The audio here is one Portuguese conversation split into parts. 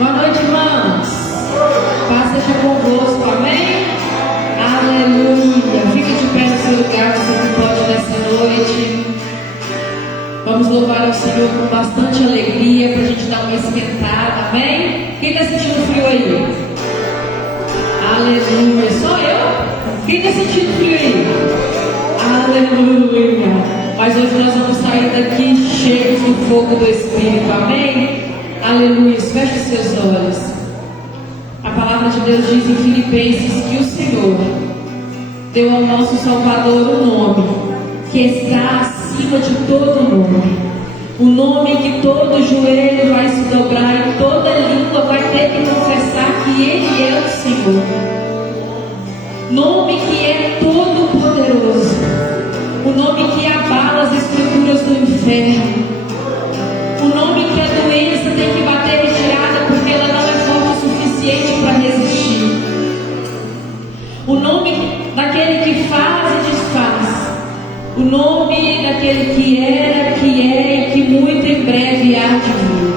Boa noite, irmãos. Paz seja convosco, amém? Aleluia. Fique de pé no seu lugar, você que pode nessa noite. Vamos louvar ao Senhor com bastante alegria, para a gente dar uma esquentada, amém? Quem está sentindo frio aí? Aleluia. Só eu? Quem está sentindo frio aí? Aleluia. Mas hoje nós vamos sair daqui cheios do fogo do Espírito, amém? Aleluia. Feche os seus olhos. A palavra de Deus diz em Filipenses que o Senhor deu ao nosso Salvador um nome que está acima de todo nome. O nome que todo joelho vai se dobrar e toda língua vai ter que confessar que Ele é o Senhor. Nome que é todo poderoso. O nome que abala as estruturas do inferno. O nome que a doença tem que bater retirada porque ela não é forte o suficiente para resistir. O nome daquele que faz e desfaz. O nome daquele que era, que é e que muito em breve há de vir.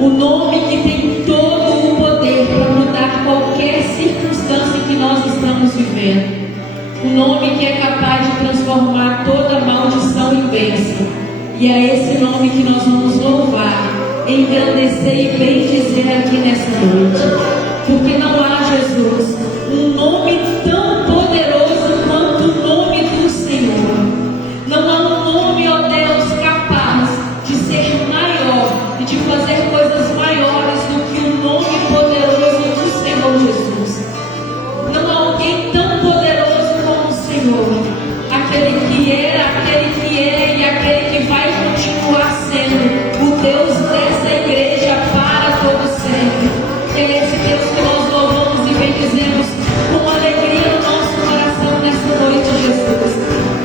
O nome que tem todo o poder para mudar qualquer circunstância que nós estamos vivendo. O nome que é capaz de transformar toda maldição em bênção. E é esse nome que nós vamos louvar, engrandecer e bendizer aqui nessa noite. Porque não há, Jesus, um nome tão poderoso quanto o nome do Senhor. Não há um nome, ó Deus, capaz de ser maior e de fazer coisas maiores do que o nome poderoso do Senhor Jesus. Não há alguém tão poderoso como o Senhor, aquele que era, aquele que é e aquele que vai continuar sendo o Deus dessa igreja para todo sempre. Que é esse Deus que nós louvamos e bendizemos com alegria no nosso coração nessa noite, Jesus.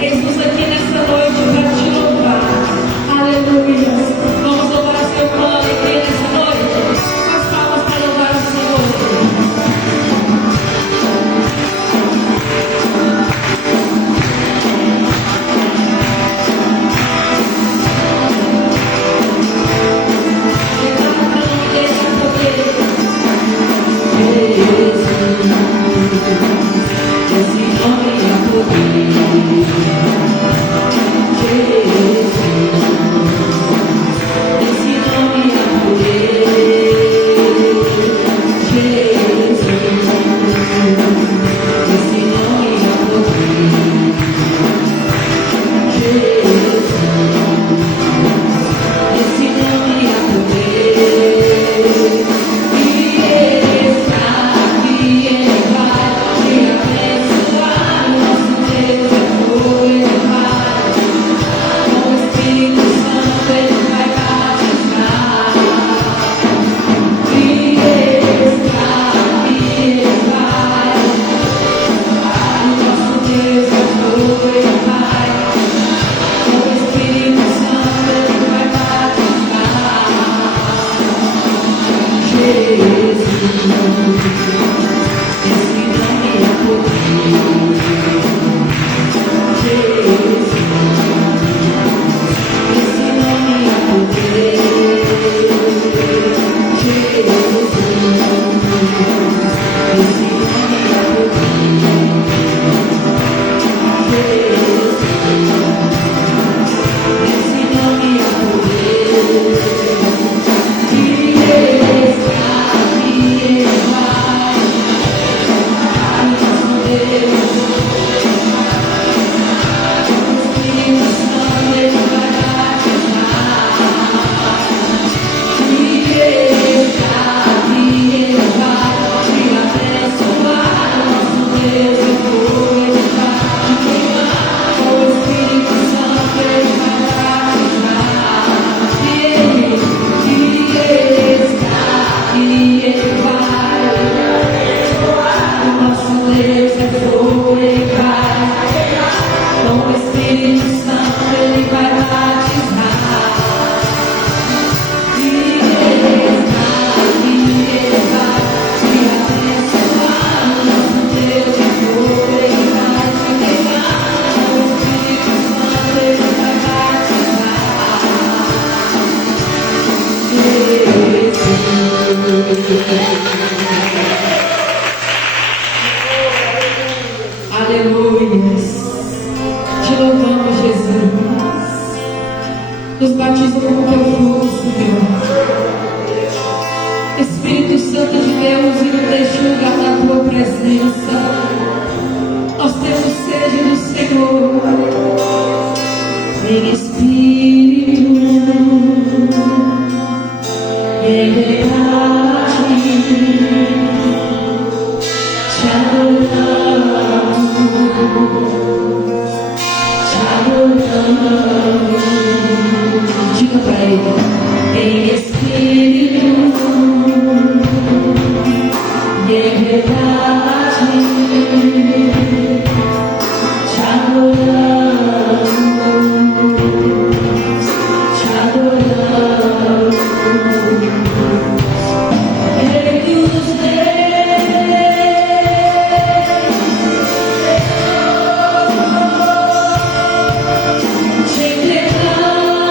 Eis-nos aqui nessa noite para te louvar. Aleluia. Vamos louvar o Senhor com alegria nessa noite. As palmas para louvar o Senhor. Aleluias. Te louvamos, Jesus. Nos batiza com o teu fogo, Senhor. Espírito Santo de Deus, e não deixe lugar na tua presença. Nós temos sede do Senhor. Em Espírito, em verdade, te adoramos, te adoramos. Diga para ele: em Espírito e em verdade, te adoramos, te adoramos. Rei dos reis, te entregamos.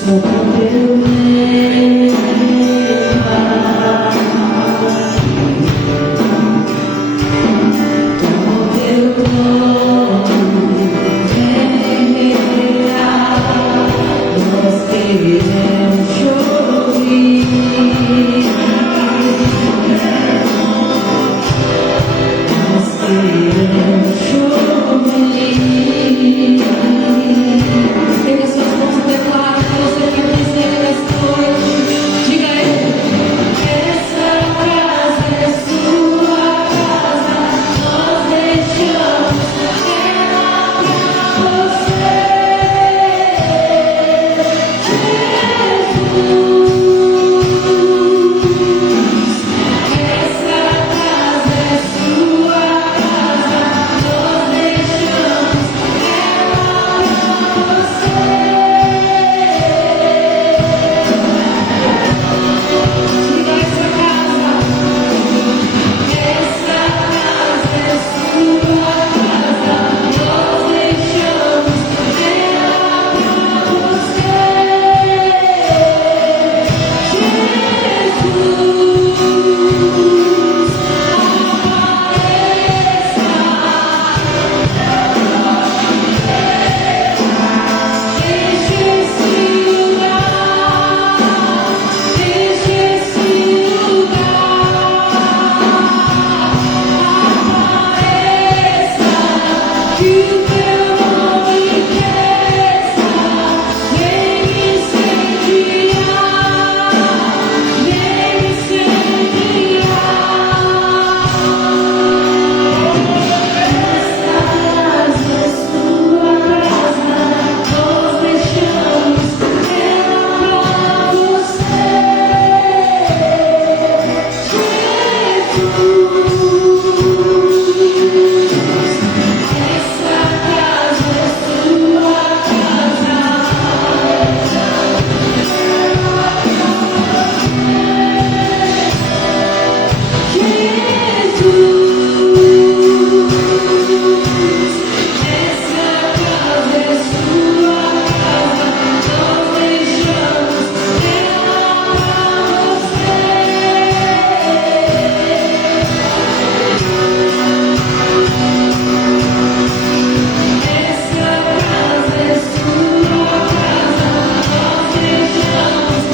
Sobre o teu rema, toma o teu trono, venha, nós queremos te ouvir, nós queremos te ouvir. Pega suas mãos e declara que você quer dizer nessa noite. Diga a Ele: essa casa é sua casa, nós deixamos ela pra você. Jesus, essa casa é sua casa, nós deixamos ela pra você. Diga essa casa é sua casa, nós deixamos ela pra você. Jesus, deixe esse lugar, deixe esse apareça, que o teu nome cresça, vem incendiar, vem incendiar. Essa casa é sua casa, nós deixamos ela pra você. Jesus, essa casa é sua casa. Jesus, essa casa é sua casa, nós deixamos ela pra você. Essa casa é sua casa, nós deixamos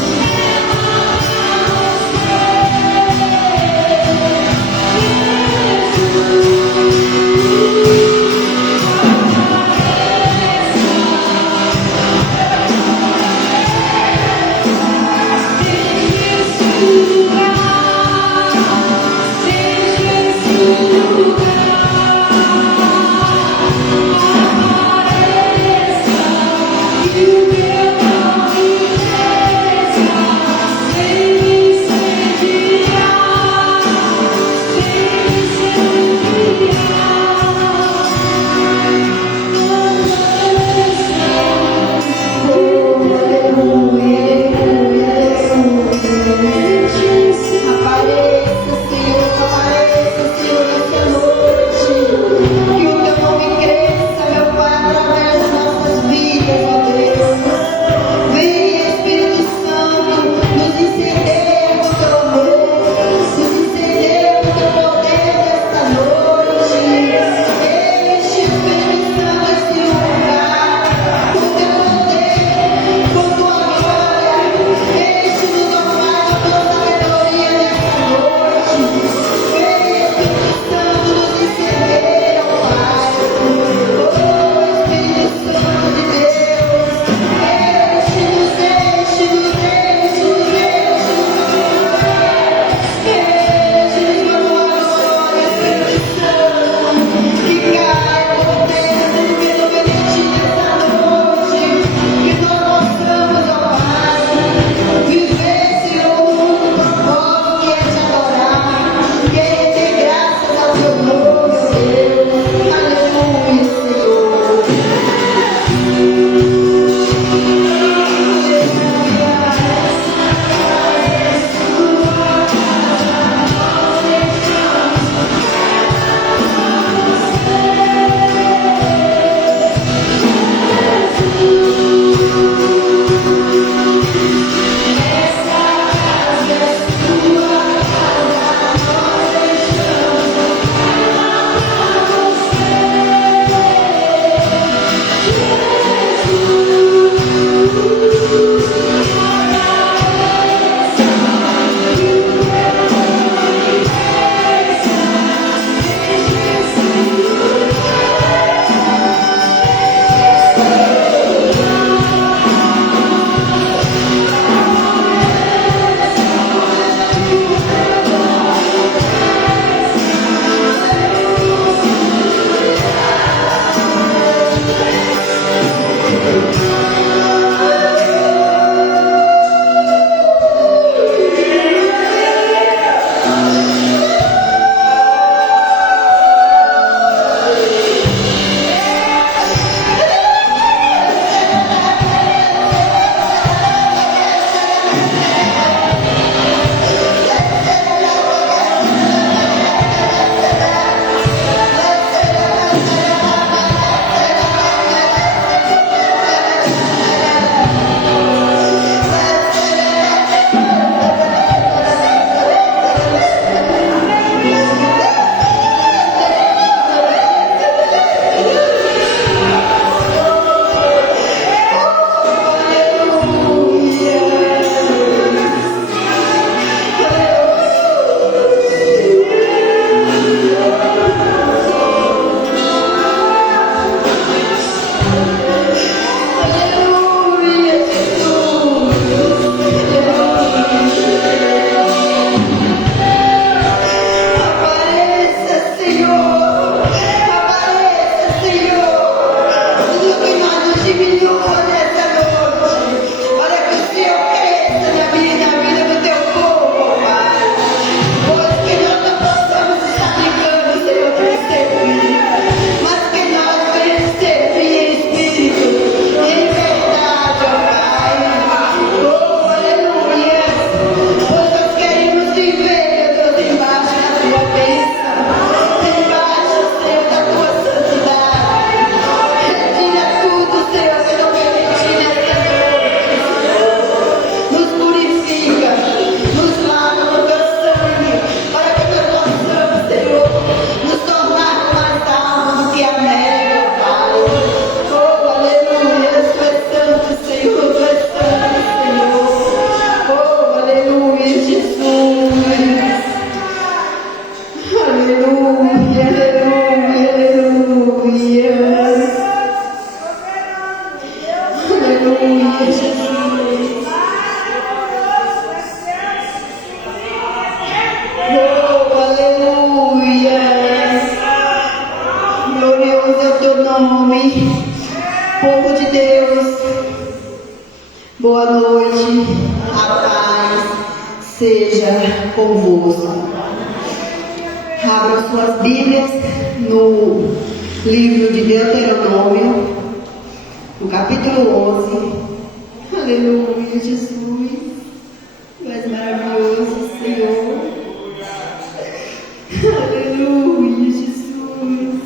Apareça, Senhor, nessa noite. Que o teu nome cresça, meu Pai, através das nossas vidas, ó Deus. Jesus. Oh, aleluia. Glorioso é o teu nome. Povo de Deus, boa noite. A paz seja convosco. Abram suas Bíblias no livro de Deuteronômio, no capítulo 11. Aleluia, Jesus. Tu és maravilhoso, Senhor. Aleluia, Jesus.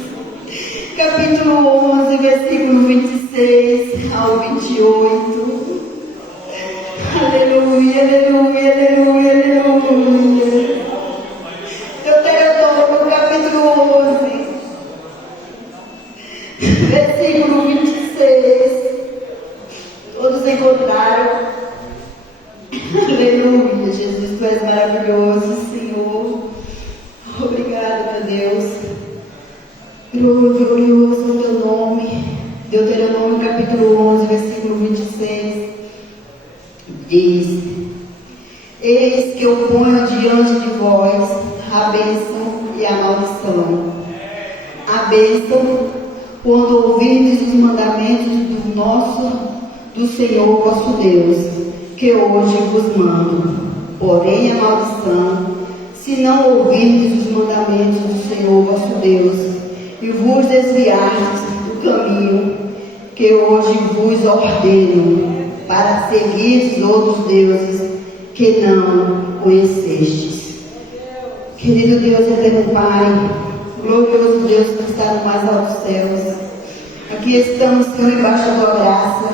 Capítulo 11, versículo 26 ao 28. Aleluia, aleluia, aleluia, aleluia. Deuteronômio, capítulo 11, versículo 26. Todos encontraram. Aleluia, Jesus, tu és maravilhoso, Senhor. Obrigada, meu Deus. Glorioso é o teu nome. Deuteronômio, capítulo 11, versículo 26. Diz: Eis que eu ponho diante de vós a bênção e a maldição. A bênção, quando ouvirdes os mandamentos do Senhor vosso Deus, que hoje vos mando. Porém, a maldição, se não ouvirdes os mandamentos do Senhor vosso Deus, e vos desviardes do caminho que hoje vos ordeno, para seguir outros deuses que não conhecestes. Querido Deus, eterno Pai, glorioso Deus que está no mais alto dos céus, aqui estamos, Senhor, embaixo da tua graça,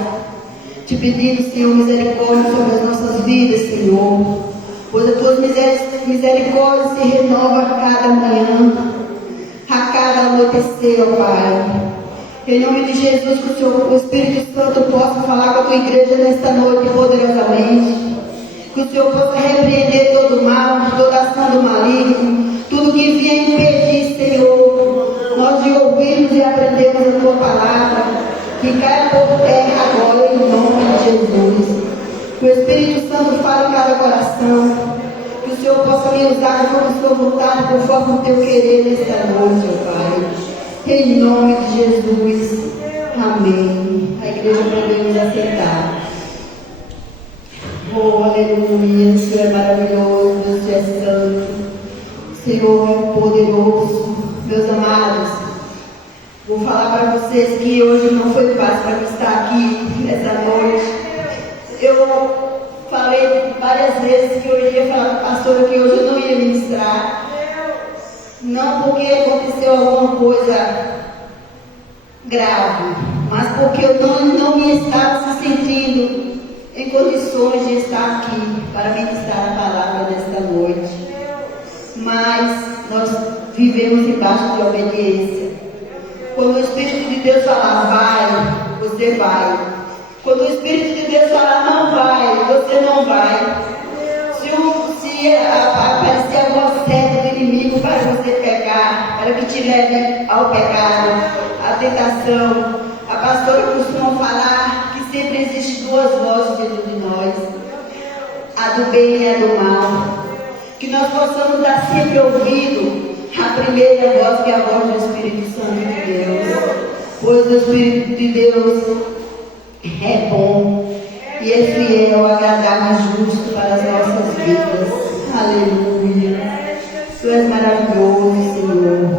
te pedindo, Senhor, misericórdia sobre as nossas vidas, Senhor, pois as tuas misericórdias se renovam a cada manhã, a cada anoitecer, ó Pai. Em nome de Jesus, que o Espírito Santo possa falar com a tua igreja nesta noite poderosamente. Que o Senhor possa repreender todo o mal, toda ação do maligno, tudo que vier impedir, Senhor, nós de ouvirmos e aprendermos a tua palavra, que caia por terra agora, em nome de Jesus. Que o Espírito Santo fale em cada coração, que o Senhor possa me usar como sua vontade, conforme o teu querer nesta noite, ó Pai. Em nome de Jesus. Amém. A igreja podemos aceitar. Oh, aleluia. O Senhor é maravilhoso. Deus é santo. O Senhor é poderoso. Meus amados, vou falar para vocês que hoje não foi fácil para mim estar aqui nessa noite. Eu falei várias vezes que eu iria falar para a pastora que hoje eu não ia ministrar. Não porque aconteceu alguma coisa grave, mas porque eu não me estava se sentindo em condições de estar aqui para ministrar a palavra nesta noite. Mas nós vivemos embaixo de obediência. Quando o Espírito de Deus falar vai, você vai. Quando o Espírito de Deus falar não vai, você não vai. Se aparecer alguma seta do inimigo para você pecar, para que te leve ao pecado, à tentação, a pastora costuma falar que sempre existe duas vozes dentro de nós, a do bem e a do mal, que nós possamos dar sempre ouvido à primeira voz, que é a voz do Espírito Santo de Deus, pois o Espírito de Deus é bom e é fiel, agradável e justo para as nossas vidas. Aleluia. Tu és maravilhoso, Senhor.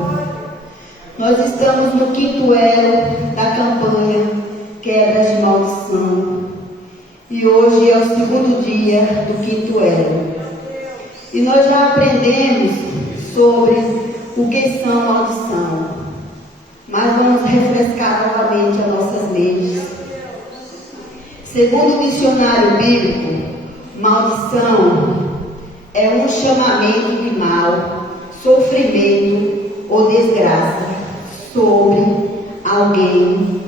Nós estamos no 5º elo da campanha Quebras de Maldição. E hoje é o 2º dia do 5º elo. E nós já aprendemos sobre o que são maldição. Mas vamos refrescar novamente as nossas mentes. Segundo o dicionário bíblico, maldição é um chamamento de mal, sofrimento ou desgraça sobre alguém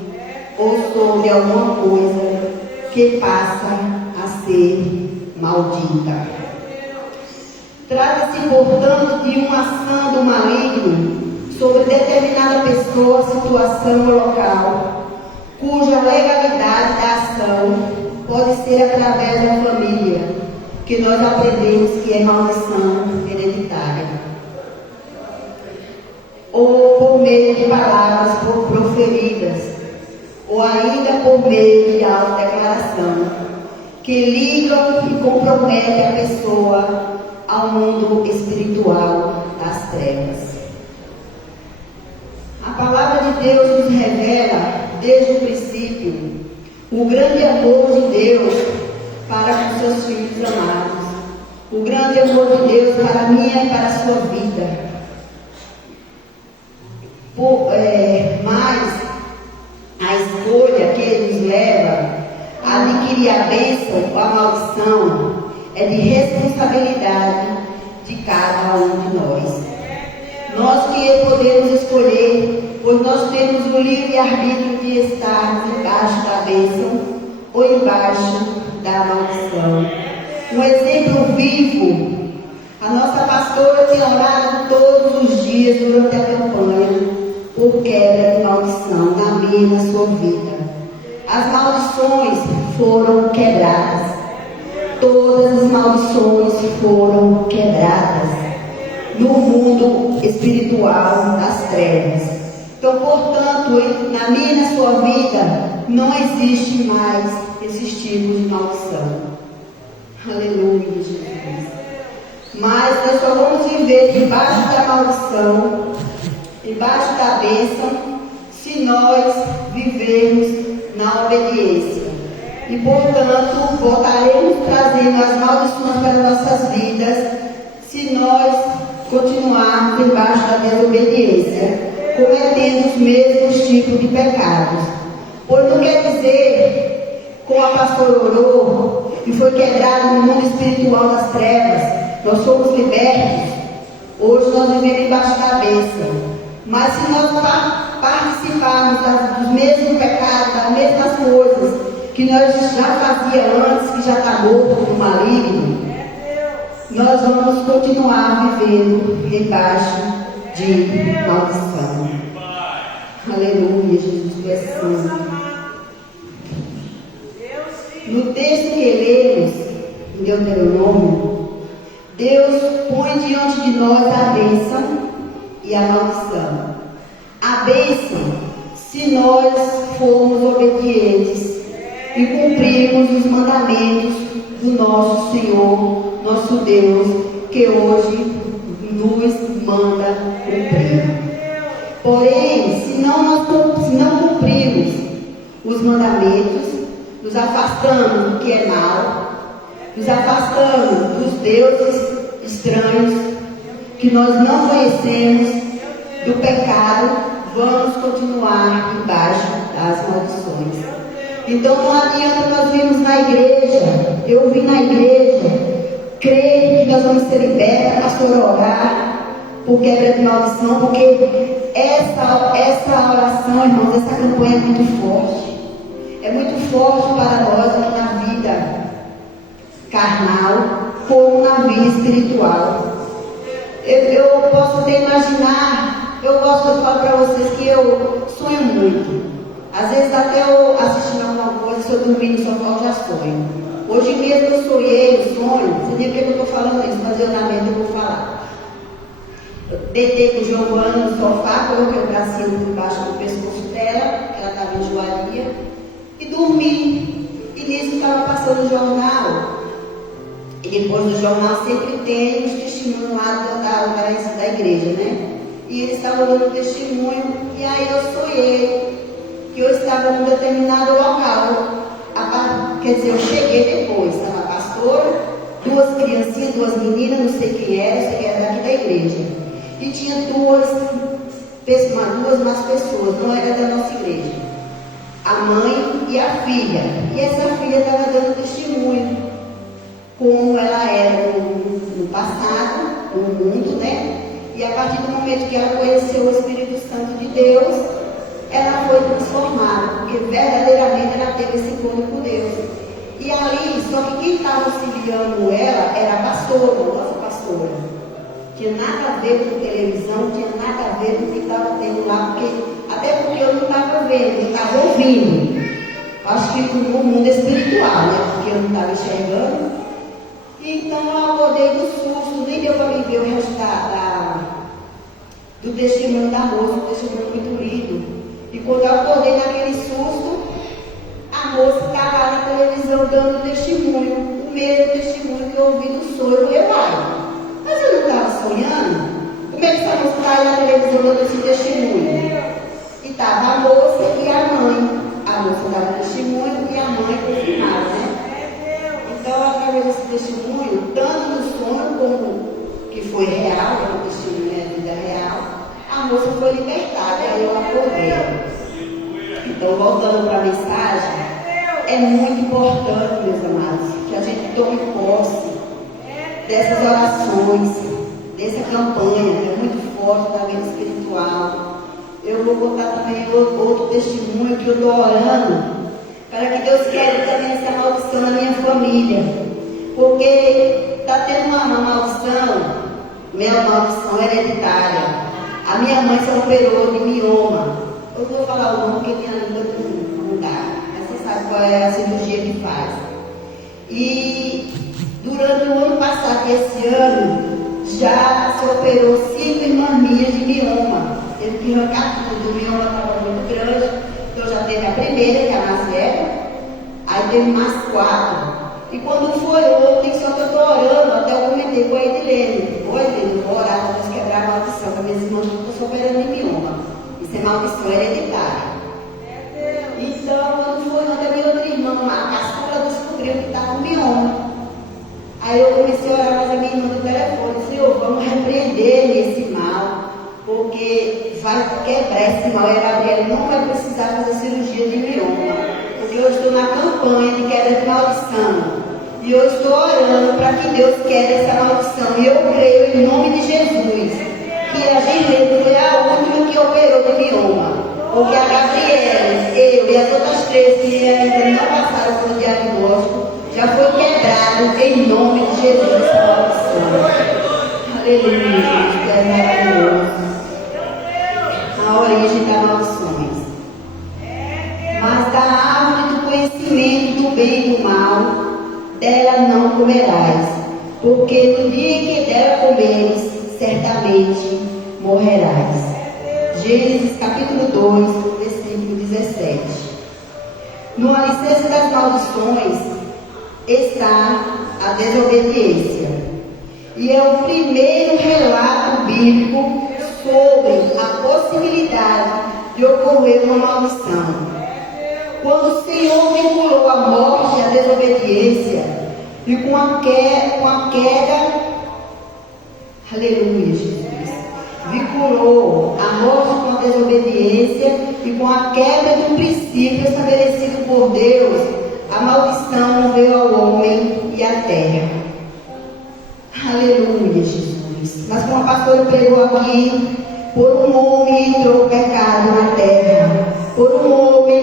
ou sobre alguma coisa que passa a ser maldita. Trata-se, portanto, de uma ação do maligno sobre determinada pessoa, situação ou local, cuja legalidade da ação pode ser através da família, que nós aprendemos que é maldição hereditária. Ou por meio de palavras proferidas, ou ainda por meio de autodeclaração, que ligam e comprometem a pessoa ao mundo espiritual das trevas. A palavra de Deus nos revela, desde o princípio, o grande amor de Deus para com seus filhos amados, o grande amor de Deus para a minha e para a sua vida. Mas a escolha que Ele nos leva a adquirir a bênção ou a maldição é de responsabilidade de cada um de nós. Nós que podemos escolher, pois nós temos o livre-arbítrio de estarmos embaixo da bênção ou embaixo da maldição. Um exemplo vivo, a nossa pastora tem orado todos os dias durante a campanha por quebra de maldição na minha e na sua vida. As maldições foram quebradas. Todas as maldições foram quebradas no mundo espiritual das trevas. Então, portanto, na minha e na sua vida não existe mais esses tipos de maldição. Aleluia, Jesus. Mas nós só vamos viver debaixo da maldição, debaixo da bênção, se nós vivermos na obediência. E, portanto, voltaremos trazendo as maldições para nossas vidas se nós continuarmos debaixo da desobediência, cometendo os mesmos tipos de pecados. Pois não quer dizer, como a pastora orou, e foi quebrado no mundo espiritual das trevas, nós somos libertos. Hoje nós vivemos embaixo da bênção. Mas se nós participarmos dos mesmos pecados, das mesmas coisas que nós já fazíamos antes, que já está morto no maligno, nós vamos continuar vivendo debaixo de maldição. Aleluia, Jesus, tu és santo. No texto que lemos, em Deuteronômio, Deus põe diante de nós a bênção e a maldição. A bênção, se nós formos obedientes e cumprirmos os mandamentos do nosso Senhor, nosso Deus, que hoje nos manda cumprir. Porém, se não cumprirmos os mandamentos, nos afastamos do que é mal, nos afastamos dos deuses estranhos que nós não conhecemos, do pecado, vamos continuar embaixo das maldições. Então não adianta nós virmos na igreja, eu vim na igreja, crer que nós vamos ser libertos, pastor, orar por quebra de maldição, porque essa oração, irmãos, essa campanha é muito forte. É muito forte para nós aqui na vida carnal, como na vida espiritual. Eu posso até imaginar, eu gosto de falar para vocês que eu sonho muito. Às vezes até eu assistindo alguma coisa, se eu dormir no sofá, eu já sonho. Hoje mesmo eu sonhei, sonho, não sei nem porque eu estou falando isso, mas eu na mente eu vou falar. Eu deitei com o Giovanni no sofá, coloquei o bracinho debaixo do pescoço dela, ela estava em joalheria, e dormi. E nisso estava passando o jornal. E depois do jornal sempre tem os testemunhos lá da igreja, né? E eles estavam dando testemunho, e aí eu sonhei que eu estava num determinado local. Quer dizer, eu cheguei depois, estava a pastora, duas criancinhas, duas meninas, não sei quem era daqui da igreja. E tinha duas mais pessoas, não era da nossa igreja. A mãe e a filha. E essa filha estava dando testemunho, como ela era no passado, no mundo, né? E a partir do momento que ela conheceu o Espírito Santo de Deus, ela foi transformada, porque verdadeiramente ela teve esse encontro com Deus. E ali, só que quem estava auxiliando ela era a pastora, a nossa pastora. Tinha nada a ver com televisão, tinha nada a ver com o que estava tendo lá, até porque eu não estava vendo, eu estava ouvindo. acho que no mundo espiritual, né? Porque eu não estava enxergando. Então eu acordei do susto, nem deu para me ver o resto do testemunho da moça, um testemunho muito lindo. E quando eu acordei naquele susto, a moça estava lá na televisão dando testemunho, o mesmo testemunho que eu ouvi no sonho. Eu falei, uai, mas eu não estava sonhando? Como é que essa moça está aí na televisão dando esse testemunho? E estava a moça e a mãe. A moça dava testemunho e a mãe confirmava, né? Então, através desse testemunho, tanto no sonho como que foi real, o testemunho é vida real, a moça foi libertada e eu acordei. Então, voltando para a mensagem, é muito importante, meus amados, que a gente tome posse dessas orações, dessa campanha, que é muito forte da vida espiritual. Eu vou contar também outro testemunho que eu estou orando para que Deus quebre também essa maldição na minha família. Porque está tendo uma maldição, minha maldição hereditária. A minha mãe se operou de mioma. Eu vou falar o nome porque minha língua não dá. Mas você sabe qual é a cirurgia que faz. E durante o ano passado, esse ano, já se operou 5 irmãs minhas de mioma. Teve que arrancar tudo, o mioma estava muito grande, então já teve a primeira, que é a mais velha, aí teve mais 4. E quando foi ontem, só que eu estou orando, até eu comentei com a Edilene, oi Edilene, vou orar para Deus quebrar a maldição, que as minhas irmãs não estão operando de mioma. Isso é maldição hereditária. Então, quando foi ontem, a minha outra irmã, a caçula, descobriu que estava com mioma. Aí eu comecei a orar mais a minha irmã no telefone, Senhor, vamos repreender esse mal, porque vai quebrar esse mal. E a Gabriela não vai precisar fazer cirurgia de mioma, porque eu estou na campanha de quebra de maldição. E eu estou orando para que Deus quebre essa maldição. E eu creio em nome de Jesus, que a Gilene foi a última que operou de mioma. Porque a Gabriela, eu e as outras 3 que ainda não passaram pelo diagnóstico, já foi quebrado em nome de Jesus essa maldição. Aleluia, Jesus, é maravilhoso. A origem das maldições. Mas da árvore do conhecimento do bem e do mal, dela não comerás, porque no dia em que dela comeres, certamente morrerás. Gênesis capítulo 2, versículo 17. No alicerce das maldições está a desobediência. E é o primeiro relato bíblico sobre a possibilidade de ocorrer uma maldição. Quando o Senhor vinculou a morte e a desobediência, e com a queda, aleluia, Jesus, vinculou a morte com a desobediência e com a quebra de um princípio estabelecido por Deus, a maldição veio ao homem e à terra. Aleluia, Jesus. Mas como a pastora pregou aqui, por um homem entrou o pecado na terra. Por um homem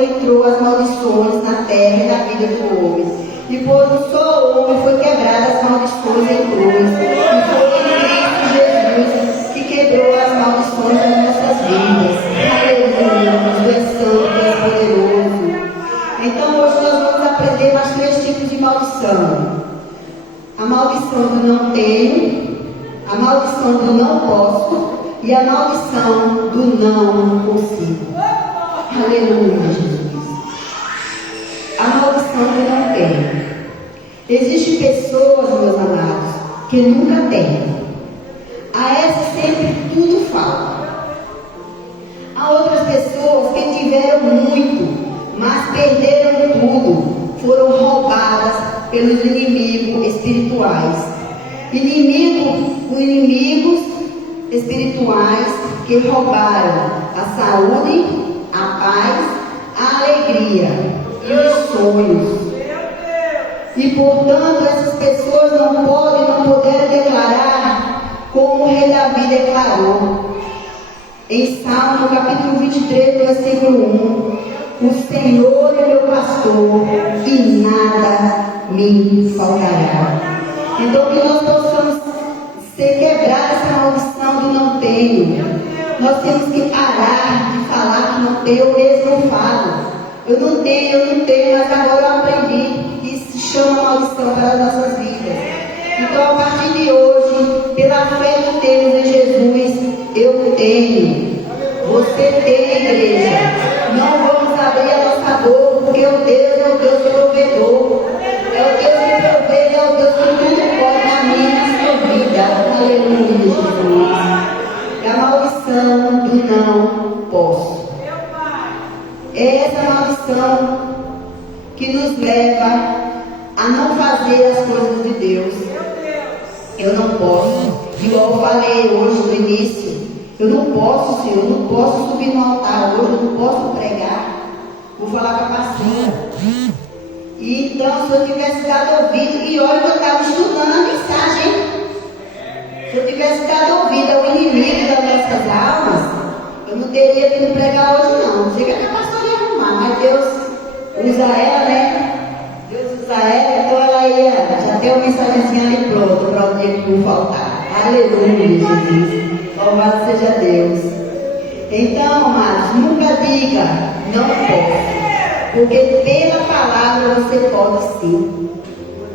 entrou as maldições na terra e na vida do homem. E por um só homem foi quebrada as maldições em cruz. E foi em Cristo Jesus que quebrou as maldições das nossas vidas. Aleluia, Deus é santo, Deus é poderoso. Então hoje nós vamos aprender mais 3 tipos de maldição. A maldição do não tenho, a maldição do não posso e a maldição do não consigo. Aleluia, Jesus. A maldição do não tenho. Existem pessoas, meus amados, que nunca têm. A essas sempre tudo falta. Há outras pessoas que tiveram muito, mas perderam tudo. Foram roubadas pelos inimigos espirituais. Inimigos espirituais que roubaram a saúde, a paz, a alegria e os sonhos. E portanto essas pessoas não poderem declarar como o rei Davi declarou. Em Salmo capítulo 23, versículo 1: o Senhor é meu pastor e nada me faltará. Então que nós possamos ser quebrar essa maldição do não tenho. Nós temos que parar de falar que não tenho. Eu mesmo falo. Eu não tenho, mas agora eu aprendi que isso se chama maldição para as nossas vidas. Então, a partir de hoje, pela fé que temos em Jesus, eu tenho. Você tem, igreja. Não vamos abrir a nossa boca, porque o Deus é o Deus provedor. É o Deus que provê, é o Deus que tudo pode na minha e na sua vida. Aleluia, Jesus. É a maldição do não posso. É essa maldição que nos leva a não fazer as coisas de Deus. Eu não posso, igual eu falei hoje no início, eu não posso, Senhor, eu não posso subir no altar hoje, eu não posso pregar. Vou falar com a pastora. E então, se eu tivesse dado ouvido, e olha que eu estava estudando a mensagem, se eu tivesse dado ouvido ao inimigo das nossas almas, eu não teria vindo pregar hoje não. Chega que a pastora ia arrumar, mas Deus usa ela, né? Deus usa ela, então ela ia, já tem uma mensagenzinha ali pronta para o dia que não faltar. Aleluia, Jesus. Louvado seja Deus. Então, amados, nunca diga, não posso. Porque pela palavra você pode sim.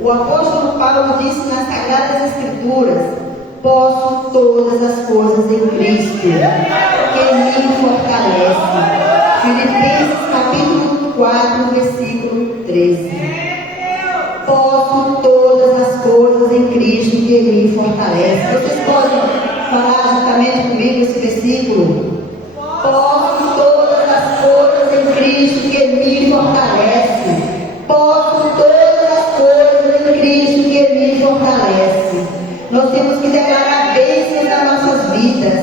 O apóstolo Paulo disse nas Sagradas Escrituras: posso todas as coisas em Cristo, que me fortalece. Filipenses capítulo 4, versículo 13. Posso todas as coisas em Cristo que me fortalece. Vocês podem falar juntamente comigo esse versículo? Posso todas as coisas em Cristo que me fortalece. Posso todas as coisas em Cristo que me fortalece. Nós temos que declarar bênçãos nas nossas vidas.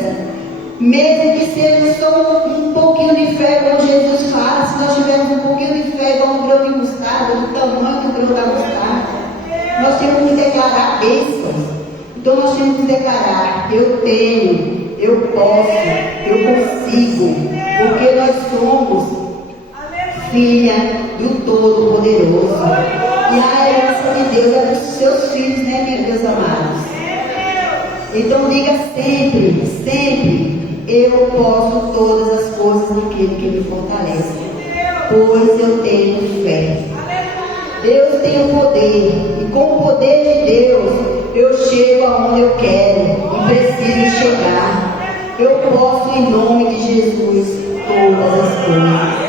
Mesmo que seja só um pouquinho de fé, como Jesus fala, se nós tivermos um pouquinho de fé, igual um grão de mostarda, do tamanho do grão da mostarda, nós temos que declarar bênçãos. Então nós temos que declarar: eu tenho, eu posso, eu consigo, porque nós somos filha do Todo-Poderoso. E a herança de Deus é dos seus filhos, né, meus amados? Então diga sempre, sempre: eu posso todas as coisas naquele que me fortalece, pois eu tenho fé. Deus tem o poder, e com o poder de Deus eu chego aonde eu quero e preciso chegar. Eu posso, em nome de Jesus, todas as coisas.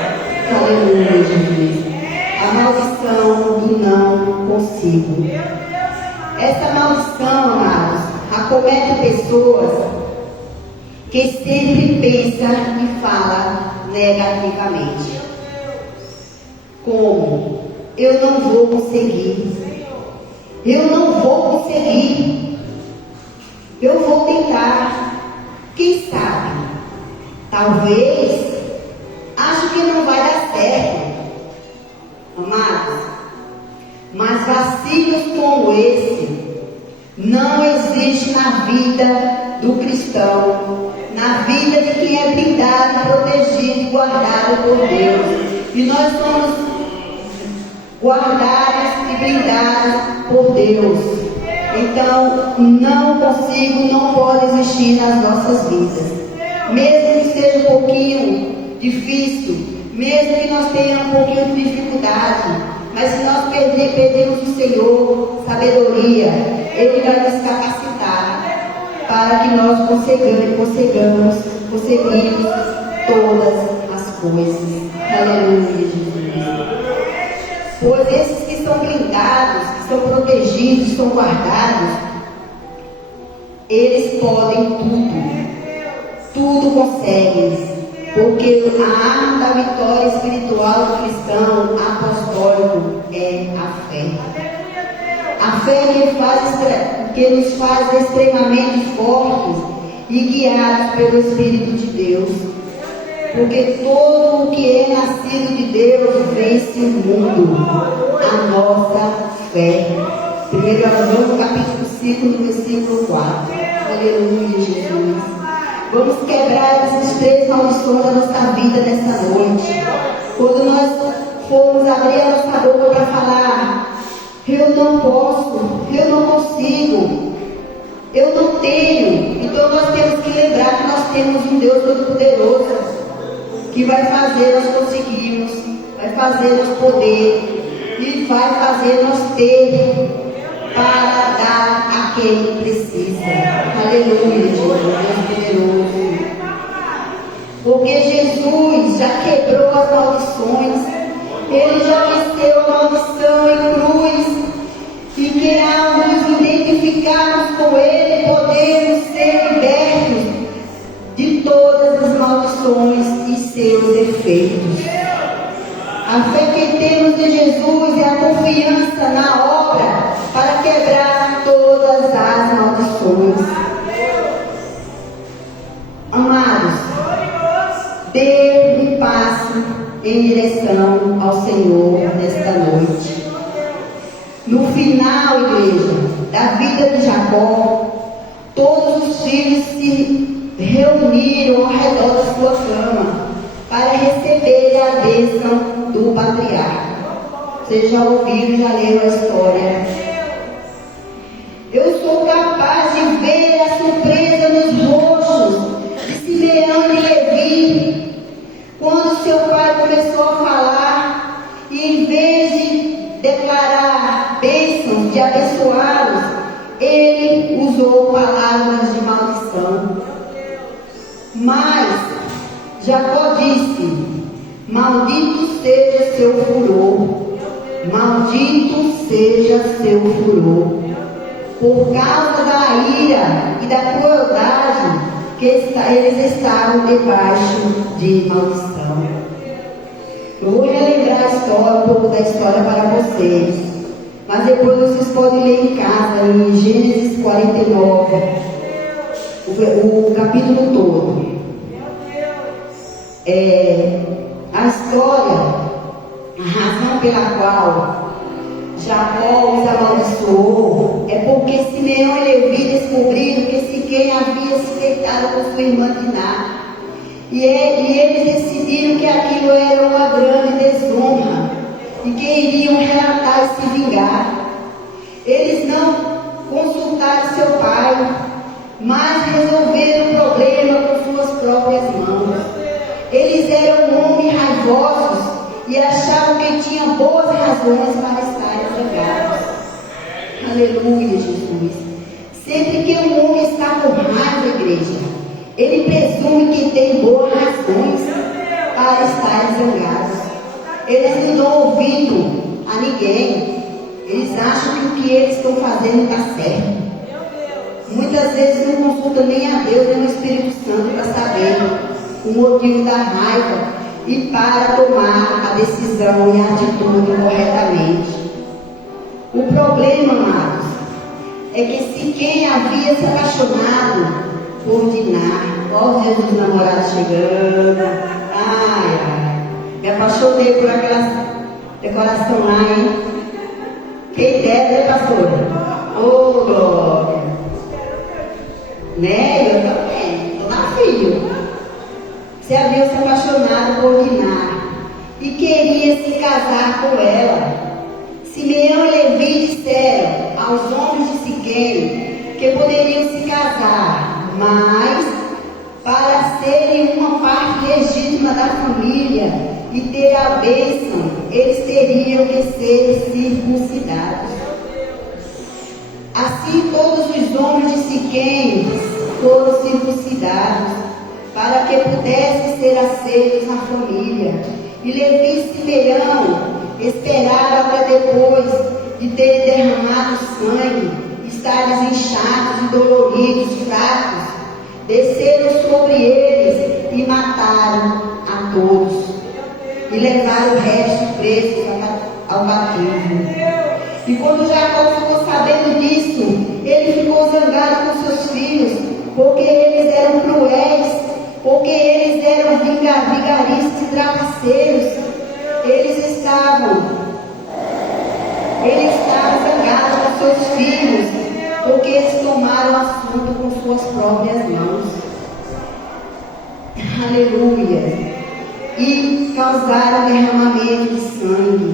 Aleluia, Jesus. A maldição do não consigo. Essa maldição, amados, acomete pessoas que sempre pensam e falam negativamente. Como? Eu não vou conseguir. Eu não vou conseguir. Eu vou tentar. Quem sabe? Talvez. Acho que não vai dar certo. Amados, mas vacilos como esse não existe na vida do cristão, na vida de quem é blindado, protegido e guardado por Deus. E nós somos guardados e blindados por Deus. Então, não consigo, não pode existir nas nossas vidas. Mesmo que seja um pouquinho difícil, mesmo que nós tenhamos um pouquinho de dificuldade, mas se nós pedirmos do Senhor sabedoria, Ele vai nos capacitar para que nós conseguimos todas as coisas. Aleluia, Jesus. Pois esses que são blindados, que são protegidos, que são guardados, eles podem tudo conseguem, porque a arma da vitória espiritual do cristão apostólico é a fé. A fé que nos faz extremamente fortes e guiados pelo Espírito de Deus. Porque todo o que é nascido de Deus vence o mundo. A nossa fé. 1 João capítulo 5, no versículo 4. Aleluia, Jesus. Vamos quebrar essas 3 maldições da nossa vida nessa noite. Quando nós formos abrir a nossa boca para falar: eu não posso, eu não consigo, eu não tenho. Então nós temos que lembrar que nós temos um Deus Todo-Poderoso, que vai fazer nós conseguirmos, vai fazer nós poder e vai fazer nós ter para dar a quem precisa. Aleluia, Jesus, Deus poderoso. Porque Jesus já quebrou as maldições, Ele já venceu a maldição em cruz, e que ao nos identificarmos com Ele, podemos ser libertos de todas as maldições e seus efeitos. A fé que temos em Jesus é a confiança na obra para quebrar todas as maldições. Amados, dê um passo em direção ao Senhor nesta noite. No final, igreja, da vida de Jacó, todos os filhos se reuniram ao redor da sua cama para receber a bênção do patriarca. Vocês já ouviram, já leram a história. Eu sou capaz de ver a surpresa nos rostos de Simeão e Levi, quando seu pai começou a falar, e em vez de declarar bênçãos, de abençoá-los, ele usou palavras de maldição. Mas Jacó disse: maldito seja seu furor, maldito seja seu furor, por causa da ira e da crueldade que eles estavam debaixo de maldição. Eu vou relembrar a história, um pouco da história para vocês, mas depois vocês podem ler em casa, em Gênesis 49, o capítulo todo. A história, a razão pela qual Jacó os amaldiçoou é porque Simeão e Levi descobriram que Siquém havia se deitado com sua irmã Diná. E eles decidiram que aquilo era uma grande desonra e que iriam relatar e se vingar. Eles não consultaram seu pai, mas resolveram o problema com suas próprias mãos. Eles eram homens raivosos e achavam que tinham boas razões para estarem zangados. Aleluia, Jesus. Sempre que um homem está com raiva, igreja, ele presume que tem boas razões para estarem zangados. Eles não dão ouvido a ninguém. Eles acham que o que eles estão fazendo está certo. Muitas vezes não consultam nem a Deus nem o Espírito Santo para saber o motivo da raiva e para tomar a decisão e a atitude corretamente. O problema, amados, é que se quem havia se apaixonado por Diná, ó o dia dos namorados chegando, me apaixonei por aquela decoração lá, hein? Quem dera, né, pastora? Ô, glória! Né? Eu também, tô na filha. Você havia se apaixonado por Diná e queria se casar com ela. Simeão e Levi disseram aos homens de Siquém que poderiam se casar, mas para serem uma parte legítima da família e ter a bênção, eles teriam que ser circuncidados. Assim todos os homens de Siquém foram circuncidados, para que pudessem ser aceitos na família. E Levi e Simeão esperaram até depois de terem derramado sangue, estarem inchados e doloridos, fracos, desceram sobre eles e mataram a todos, e levaram o resto presos ao batismo. E quando Jacó ficou sabendo disso, ele ficou zangado com seus filhos, porque eles eram cruéis, porque eles eram vigaristas e trapaceiros. Eles estavam zangados com seus filhos, porque eles tomaram o assunto com suas próprias mãos. Aleluia. E causaram derramamento de sangue.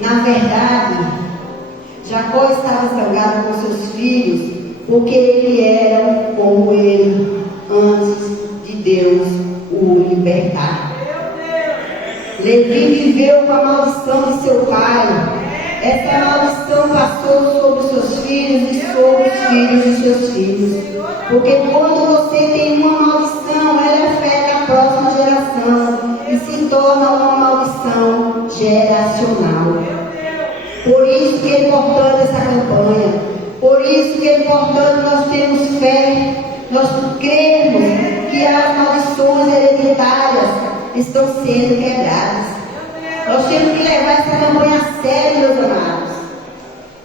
Na verdade, Jacó estava zangado com seus filhos, porque eles eram como ele, antes de Deus o libertar. Levi viveu com a maldição de seu pai. Essa maldição passou sobre os seus filhos e sobre os filhos de seus filhos. Porque quando você tem uma maldição, ela afeta a próxima geração e se torna uma maldição geracional. Por isso que é importante essa campanha. Por isso que é importante nós termos fé, nós cremos que as maldições hereditárias estão sendo quebradas. Nós temos que levar essa campanha a sério, meus amados.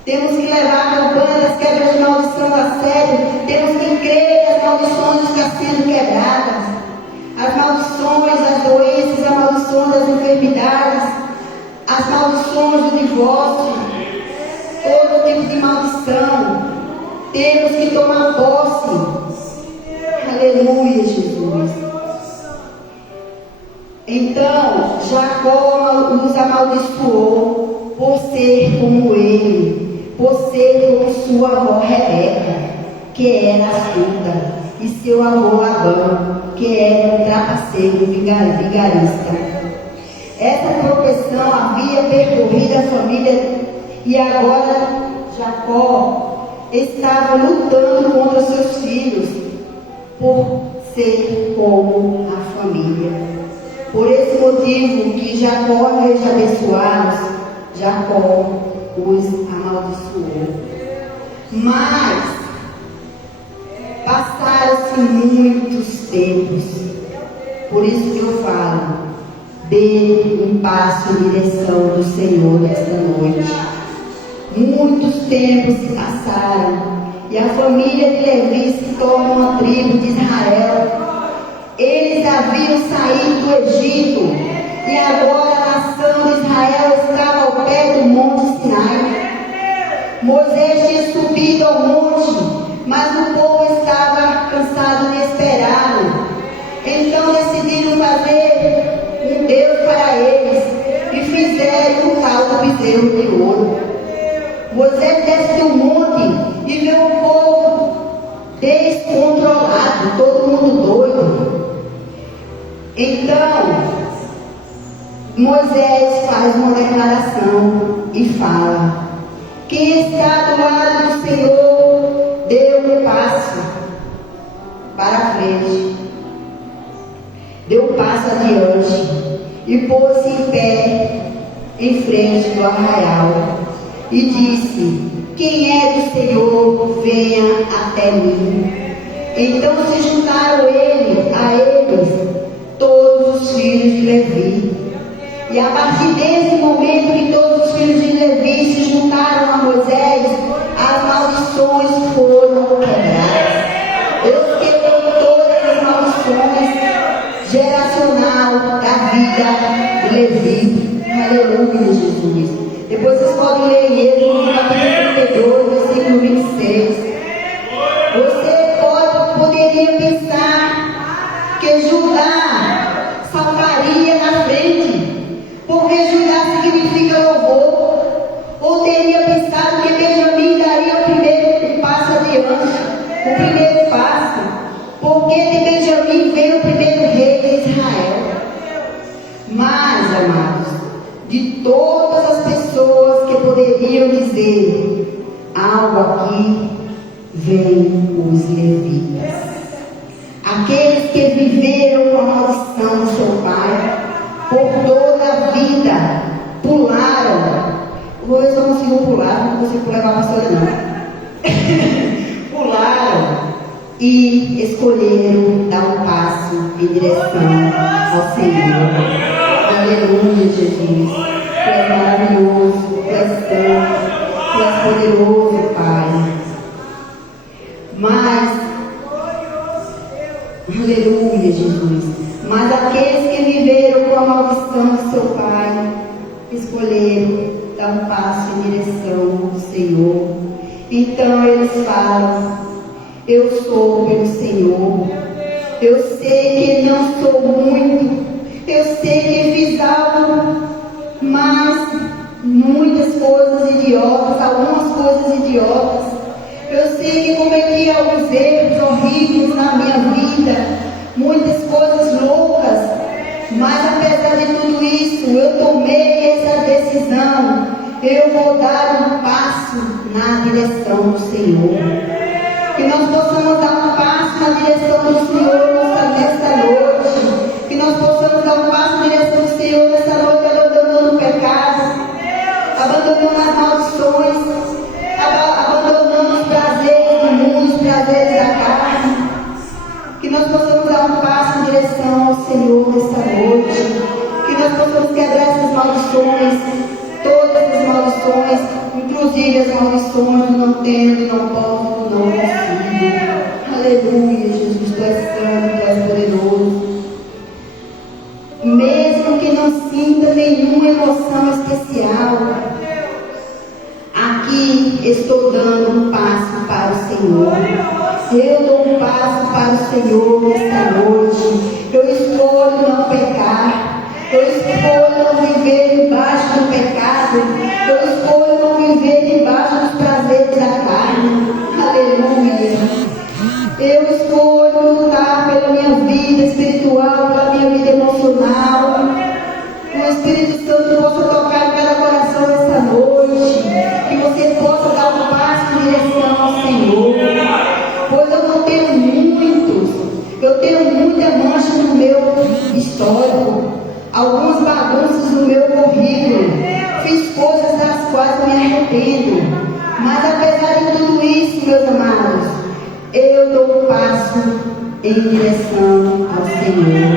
Temos que levar a campanha das quebras de maldição a sério. Temos que crer que as maldições estão sendo quebradas. As maldições, as doenças, as maldições das enfermidades, as maldições do divórcio, todo tipo de maldição. Temos que tomar posse. Aleluia, Jesus. Então, Jacó nos amaldiçoou por ser como ele, por ser como sua avó Rebeca, que era astuta, e seu avô Labão, que era um trapaceiro vigarista. Essa profissão havia percorrido a família e agora Jacó estava lutando contra seus filhos por ser como a família. Por esse motivo que Jacó e os abençoados, Jacó os amaldiçoou. Mas passaram-se muitos tempos. Por isso que eu falo, dê um passo em direção do Senhor nesta noite. Muitos tempos se passaram e a família de Levi se torna uma tribo de Israel. Eles haviam saído do Egito e agora a nação de Israel estava ao pé do monte Sinai. Moisés tinha subido ao monte, mas o povo estava cansado de esperá-lo. Então decidiram fazer um Deus para eles e fizeram o tal do bezerro de ouro. Moisés desce do monte e vê o povo descontrolado, todo mundo doido. Então, Moisés faz uma declaração e fala: quem está do lado do Senhor, deu um passo para frente, deu um passo adiante e pôs-se em pé em frente do arraial e disse: quem é do Senhor, venha até mim. Então se juntaram a eles todos os filhos de Levi. E a partir desse momento que todos os filhos de Levi se juntaram a Moisés, as maldições foram quebradas. Deus quebrou todas as maldições geracional da vida de Levi. Aleluia, Jesus. Depois vocês podem ler Êxodo no capítulo 32, versículo 26. Você poderia pensar que Judá saltaria na frente, porque Judá significa louvor, ou teria pensado que Benjamim daria o primeiro passo adiante, o primeiro passo, porque de Benjamim veio o primeiro rei de Israel. Mas, amados, de todas as pessoas que poderiam dizer algo aqui, vem os levitas. Aqueles que viveram com a maldição de seu pai por toda a vida, pularam. Hoje eu não consigo pular, não consigo levar a pastora não. Pularam e escolheram dar um passo em direção ao Senhor. Aleluia, Jesus. Tu és maravilhoso, tu és santo, tu és poderoso, Pai. Mas, aleluia, Jesus. Mas aqueles que viveram com a maldição de seu pai, escolheram dar um passo em direção do Senhor. Então eles falam: eu sou pelo Senhor. Eu sei que não sou muito. Eu sei que fiz algo, mas muitas coisas idiotas, algumas coisas idiotas. Eu sei que cometi alguns erros horríveis na minha vida, muitas coisas loucas, mas apesar de tudo isso, eu vou dar um passo na direção do Senhor. Que nós possamos dar um passo na direção do Senhor nesta noite. Que nós possamos dar um passo na direção do Senhor nesta noite, abandonando o pecado, abandonando as maldições, abandonando os prazeres do mundo, os prazeres da carne. Que nós possamos dar um passo em direção ao Senhor nesta noite. Que nós possamos quebrar essas maldições, todas as maldições, inclusive as maldições do não tendo, não posso, não consigo. Aleluia, Jesus, Tu és santo, Tu és poderoso. Mesmo que não sinta nenhuma emoção especial, aqui estou dando um passo para o Senhor. Eu dou um passo para o Senhor nesta noite. Eu escolho não pecar. Eu escolho não viver embaixo do pecado. Eu escolho não viver embaixo dos prazeres da carne. Aleluia. Eu escolho lutar pela minha vida espiritual, pela minha vida emocional. Que o Espírito Santo possa tocar em cada coração esta noite. Que você possa dar um passo em direção ao Senhor. Pois eu não tenho muitos. Eu tenho muita mancha no meu histórico. Algumas bagunças no meu currículo. Fiz coisas das quais me arrependo. Mas apesar de tudo isso, meus amados, eu dou um passo em direção ao Senhor.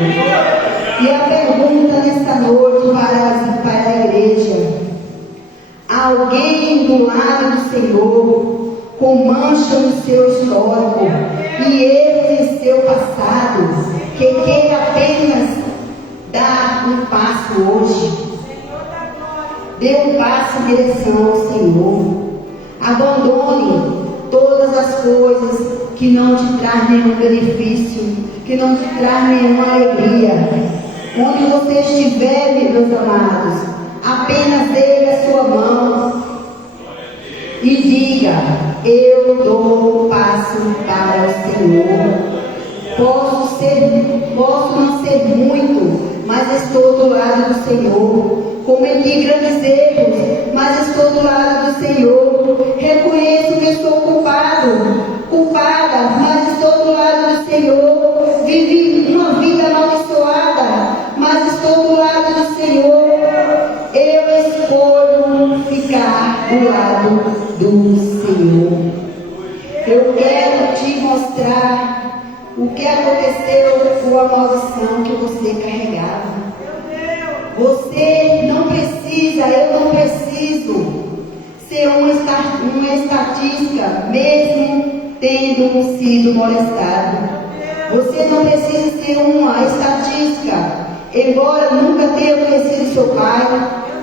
E a pergunta nesta noite para a igreja: alguém do lado do Senhor com mancha no seu histórico e erros em seu passado, que queira apenas dar um passo hoje? Dê um passo em direção ao Senhor. Abandone todas as coisas que não te traz nenhum benefício, que não te traz nenhuma alegria. Onde você estiver, meus amados, apenas dê a sua mão e diga: eu dou um passo para o Senhor. Posso não ser muito, mas estou do lado do Senhor. Cometi grandes erros, mas estou do lado do Senhor. Reconheço que estou culpada, mas estou do lado do Senhor. Vivi uma vida amaldiçoada, mas estou do lado do Senhor. Eu escolho ficar do lado do Senhor. Eu quero te mostrar o que aconteceu com a maldição que você carregava. Você não precisa, eu não preciso ser uma estatística, mesmo tendo sido molestado. Você não precisa ser uma estatística, embora nunca tenha conhecido seu pai.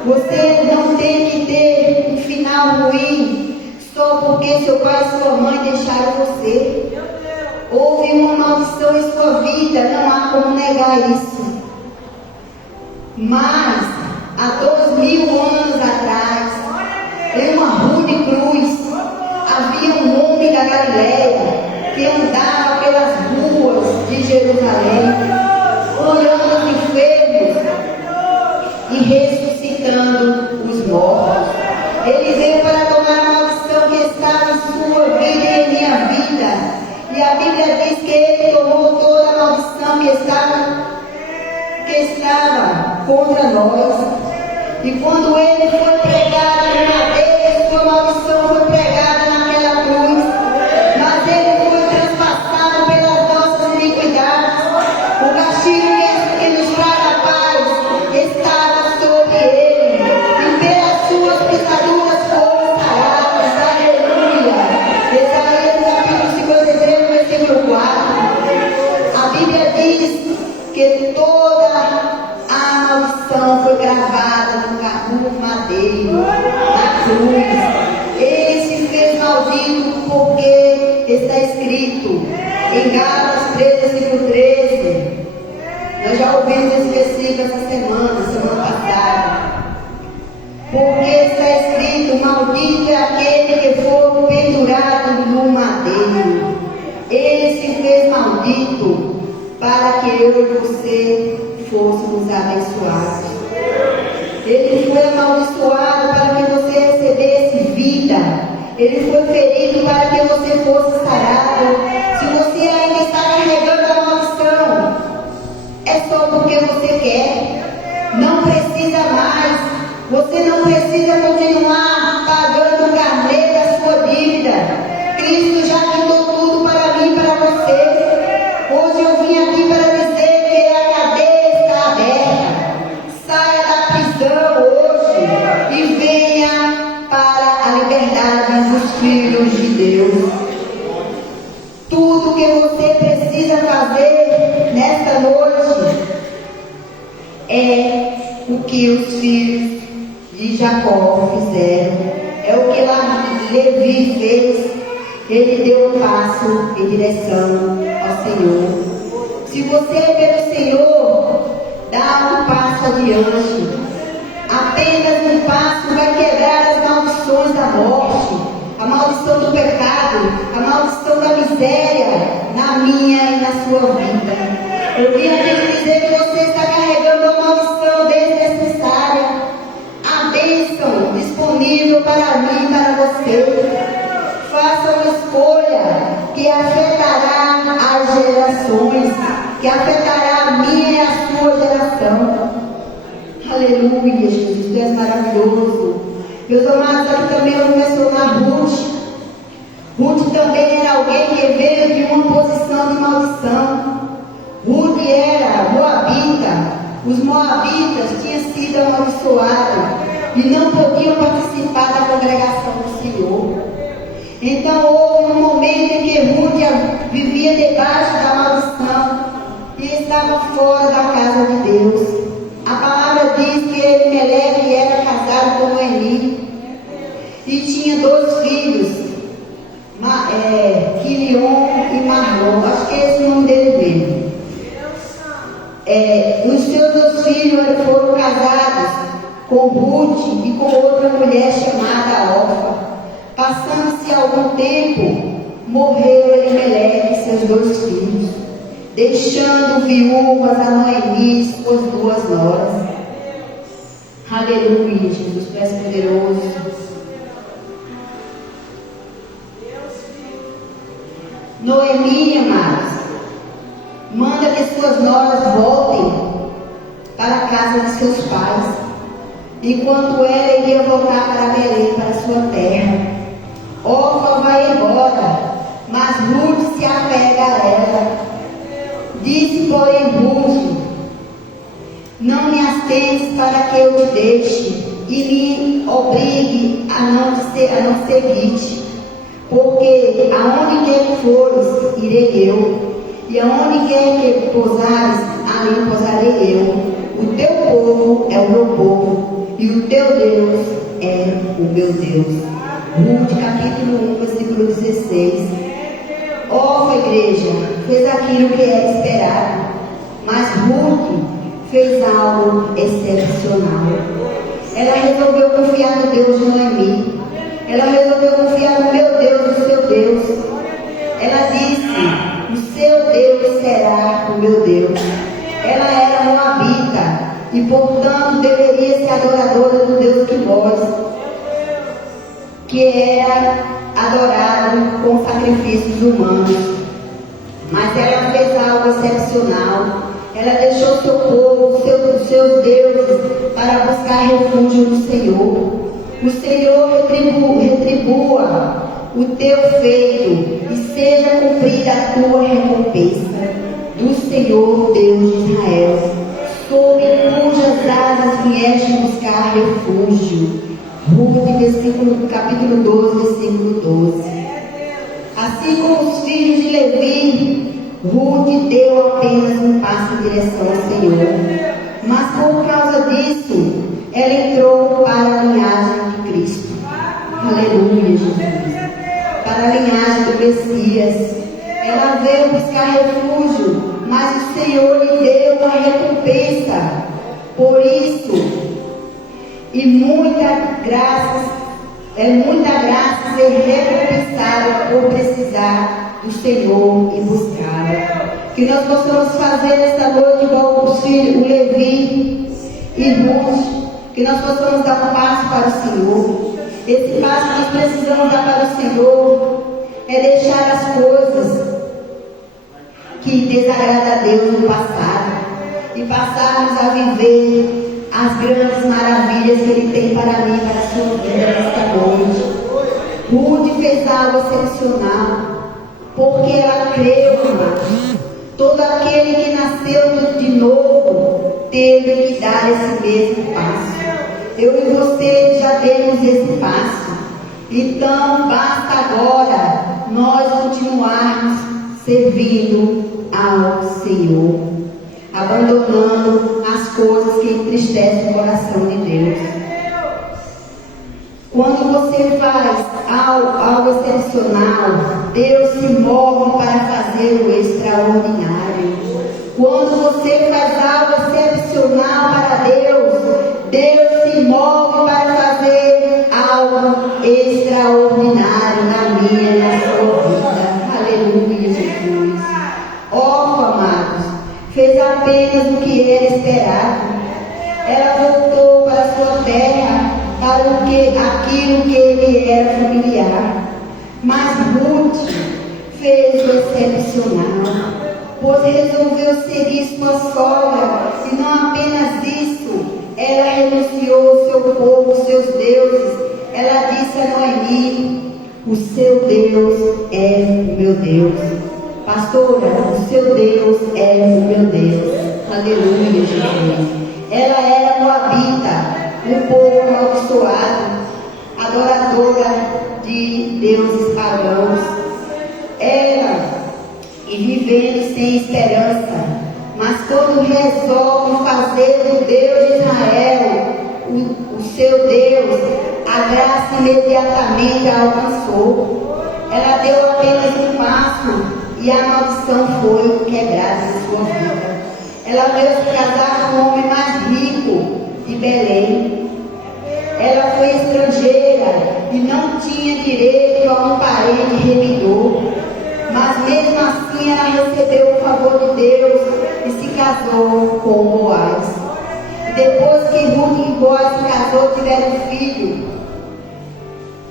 Você não tem que ter um final ruim só porque seu pai e sua mãe deixaram você. Houve uma maldição em sua vida, não há como negar isso. Mas, há 2000 anos atrás, em uma rua de cruz, havia um homem da Galileia que andava pelas ruas de Jerusalém, curando os enfermos e ressuscitando os mortos. Ele veio para tomar a maldição que estava em sua vida e em minha vida. E a Bíblia diz que ele tomou toda a maldição que estava contra nós. E quando ele foi pregado no madeiro, sua maldição foi pregada naquela cruz. Mas ele foi transpassado pelas nossas iniquidades. O castigo que nos traz a paz estava sobre ele. E pelas suas pisaduras foram sarados. Aleluia. Isaías capítulo 53, versículo 4. A Bíblia diz que toda a maldição foi gravada no madeiro, na cruz. Ele se fez maldito porque está escrito em Gálatas 13, versículo 13. Nós já ouvimos esse versículo essa semana passada. Porque está escrito: maldito é aquele que for pendurado no madeiro. Ele se fez maldito para que eu e você fôssemos abençoados. Ele foi amaldiçoado para que você Ele foi ferido para que você fosse sarado. Se você ainda está carregando a maldição, é só porque você quer. Não precisa mais. Você não precisa continuar pagando o carnê da sua dívida. Cristo já quitou tudo para mim e para você. Hoje eu vim aqui para dizer que a cadeia está aberta. Saia da prisão hoje e venha para a liberdade dos filhos de Deus. Tudo que você precisa fazer nesta noite é o que os filhos de Jacó fizeram. É o que lá Levi fez. Ele deu um passo em direção ao Senhor. Se você é pelo Senhor, dá um passo adiante. Apenas um passo vai quebrar as maldições da morte, a maldição do pecado, a maldição da miséria na minha e na sua vida. Eu vim aqui dizer que você está carregando uma maldição desnecessária. A bênção disponível para mim e para você. Faça uma escolha que afetará as gerações, que afetará a minha e a sua geração. Aleluia, Jesus, Tu és maravilhoso. Meus amados, aqui também eu vou mencionar Ruth. Ruth também era alguém que veio de uma posição de maldição. Ruth era moabita. Os moabitas tinham sido amaldiçoados e não podiam participar da congregação do Senhor. Então houve um momento em que Ruth vivia debaixo da maldição e estava fora da casa de Deus. A palavra diz que Elimeleque era casado com Noemi e tinha 2 filhos, Quilion e Marlon. Acho que é esse o nome dele mesmo. Os seus 2 filhos foram casados com Ruth e com outra mulher chamada Orfa. Passando-se algum tempo, morreu Elimeleque e seus 2 filhos, deixando viúvas a Noemi e suas 2 noras. Aleluia, Jesus, Tu és poderoso. Noemi, amados, manda que suas noras voltem para a casa de seus pais, enquanto ela iria voltar para Belém, para sua terra. Orfa vai embora, mas Ruth se apega a ela. Disse, porém, Ruth: não me atentes para que eu te deixe e me obrigue a não seguir-te, porque aonde quer que fores, irei eu, e aonde quer que pousares, ali pousarei eu. O teu povo é o meu povo, e o teu Deus é o meu Deus. Ruth, capítulo 1, versículo 16. Orfa, igreja, fez aquilo que era esperado, mas Ruth fez algo excepcional. Ela resolveu confiar no Deus de Noemi. Ela resolveu confiar no meu Deus, no seu Deus. Ela disse: o seu Deus será o meu Deus. Ela era moabita e, portanto, deveria ser adoradora do Deus que vós, que era adorado com sacrifícios humanos. Mas ela fez algo excepcional. Ela deixou seu povo, seus deuses, para buscar refúgio no Senhor. O Senhor retribua o teu feito e seja cumprida a tua recompensa do Senhor Deus de Israel, sob cujas asas vieste buscar refúgio. Ruth, capítulo 12, versículo 12. Assim como os filhos de Levi, Ruth deu apenas um passo em direção ao Senhor. Mas por causa disso, ela entrou para a linhagem de Cristo. Aleluia, Jesus. Para a linhagem do Messias. Ela veio buscar refúgio, mas o Senhor lhe deu uma recompensa. Por isso, e muita graça ser recompensada por precisar do Senhor e buscá-lo. Que nós possamos fazer esta noite igual os filhos, o Levi e Ruth, que nós possamos dar um passo para o Senhor. Esse passo que nós precisamos dar para o Senhor é deixar as coisas que desagradam a Deus no passado e passarmos a viver as grandes maravilhas que Ele tem para mim, para a sua vida nesta noite. Ruth fez algo excepcional, porque ela creu, amados. Todo aquele que nasceu de novo teve que dar esse mesmo passo. Eu e você já demos esse passo. Então basta agora nós continuarmos servindo ao Senhor, abandonando as coisas que entristecem o coração de Deus. Quando você faz algo excepcional, Deus se move para fazer o extraordinário. Quando você faz algo excepcional para Deus, Deus se move para fazer algo extraordinário na minha e na sua vida. Aleluia, Jesus. Ó, amados, fez apenas o que era esperado. Ela voltou para a sua terra, para aquilo que ele era familiar. Mas Ruth fez o excepcional, pois resolveu seguir sua sogra. E não apenas isso, ela renunciou ao seu povo, seus deuses. Ela disse a Noemi: o seu Deus é o meu Deus. Pastora, o seu Deus é o meu Deus. Aleluia, Jesus. Ela era moabita, um povo amaldiçoado, adoradora de deuses pagãos. Ela, e vivendo sem esperança, mas quando resolve fazer do Deus de Israel o seu Deus, a graça imediatamente a alcançou. Ela deu apenas um passo e a maldição foi quebrada em sua vida. Ela veio se casar com o homem mais rico de Belém. Ela foi estrangeira e não tinha direito a um parente remidor. Mas mesmo assim ela recebeu o favor de Deus e se casou com Boaz. E depois que Ruth e Boaz se casou, tiveram um filho.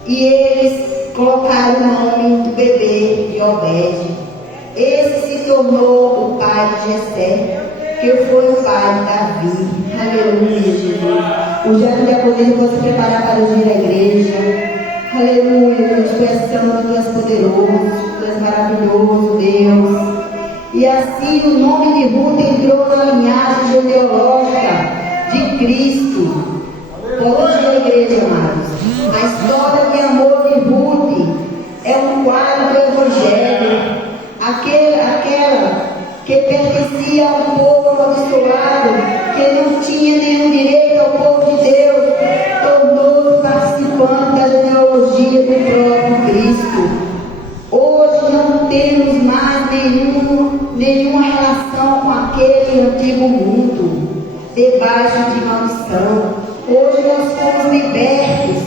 E eles colocaram o nome do bebê de Obed. Esse se tornou o pai de Jessé, que foi o pai de Davi. Aleluia, Jesus. O Jato de Apodeiro vou se preparar para ir à igreja. Aleluia, Deus, tu és santo, tu és poderoso, tu és maravilhoso, Deus. E assim o nome de Ruth entrou na linhagem genealógica de Cristo. Coloque a igreja, amados. A história de amor de Ruth é um quadro do Evangelho. Aquela que pertencia ao povo amaldiçoado, que não tinha nenhum direito ao povo de Deus, tornou-se participante da genealogia do próprio Cristo. Hoje não temos mais nenhuma relação com aquele antigo mundo, debaixo de maldição. Hoje nós fomos libertos,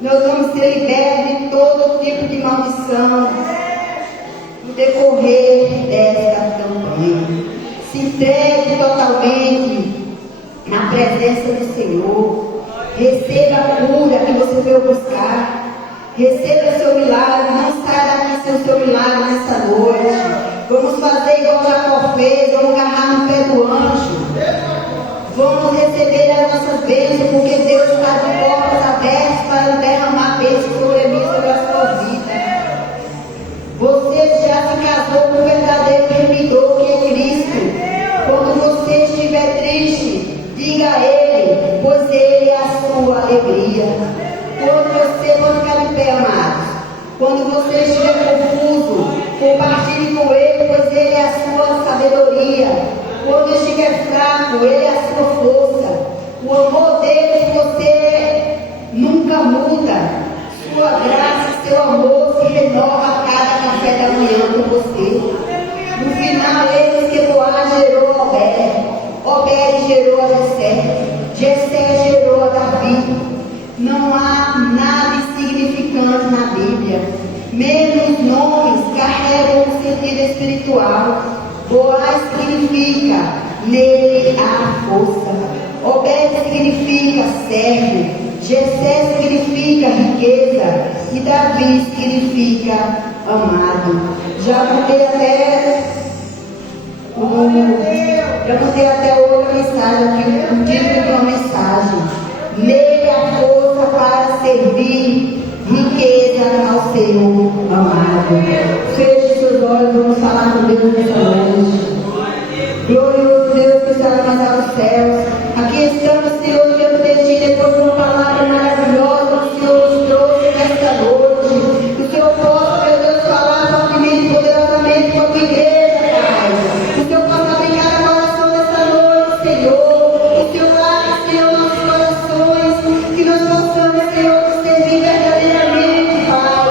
nós vamos ser libertos de todo tipo de maldição no decorrer desta campanha. Se entregue totalmente na presença do Senhor. Receba a cura que você veio buscar. Receba seu milagre. Não saia daqui sem o seu milagre nesta noite. Vamos fazer igual Jacó fez. Vamos agarrar no pé do anjo. Vamos receber as nossas bênçãos, porque Deus está de portas abertas para derramar bênçãos sobre mim, sobre a sua vida. Você já se casou com o verdadeiro remidor, que é Cristo. Quando você estiver triste, diga a Ele, pois Ele é a sua alegria. Quando você for ficar de pé, amados, quando você estiver confuso, compartilhe com Ele, pois Ele é a sua sabedoria. Quando estiver fraco, Ele é a sua força. O amor dele por você nunca muda. Sua graça e seu amor se renova a cada café da manhã com você. No final, eis que Boaz gerou Obed. Obed gerou a Jessé. Jessé gerou a Davi. Não há nada insignificante na Bíblia. Mesmo os nomes carregam um sentido espiritual. Boaz significa nele há força. Obed significa servo. Jessé significa riqueza e Davi significa amado. Já mandei até outra mensagem aqui, um título de uma mensagem. Nele a força para servir, riqueza ao Senhor amado. Feche seus olhos, vamos falar com Deus nessa noite. Glorioso Deus que está nas altos céus. Aqui estamos, Senhor, Deus, desde depois de uma palavra maravilhosa que o Senhor nos trouxe nesta noite. Que o Senhor possa, meu Deus, falar fortemente e poderosamente com a tua igreja, Pai. Que o Senhor possa aplicar a coração nesta noite, Senhor. Que o Senhor abra, Senhor, nossos corações. Que nós possamos, Senhor, nos servir verdadeiramente, Pai.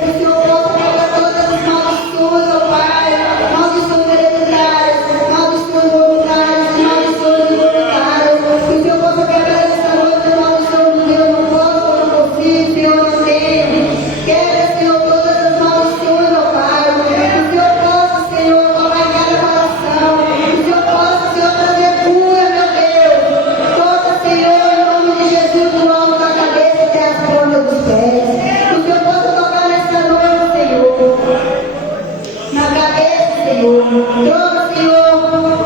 Que o Senhor possa pegar todas as maldições, ó Pai. Maldições hereditárias, maldições voluntárias, maldições involuntárias. Que o Senhor possa quebrar esta noite a maldição do Deus. Não posso, não consigo, Senhor, não tenho. Quebra, Senhor, todas as maldições, ó Pai. Que o Senhor possa, Senhor, tocar em cada coração. Que o Senhor possa, Senhor, trazer cura, meu Deus. Toca, Senhor, em nome de Jesus, do alto da cabeça até as pontas dos pés. Que o Senhor possa tocar nesta noite, Senhor. Na cabeça, Senhor. Toca, Senhor,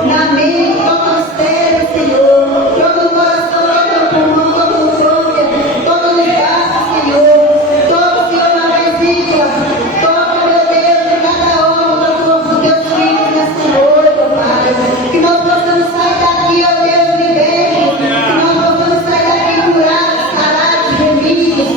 na mente, toca no cérebro, Senhor. Toca no coração, toca no pulmão, toca no pâncreas, toca no braço, Senhor. Toca, Senhor, na vesícula. Toca, meu Deus, em cada órgão do corpo dos teus filhos nessa noite, ó Pai. Que nós possamos sair daqui, ó Deus, vivendo. Que nós possamos sair daqui curados, sarados, remidos.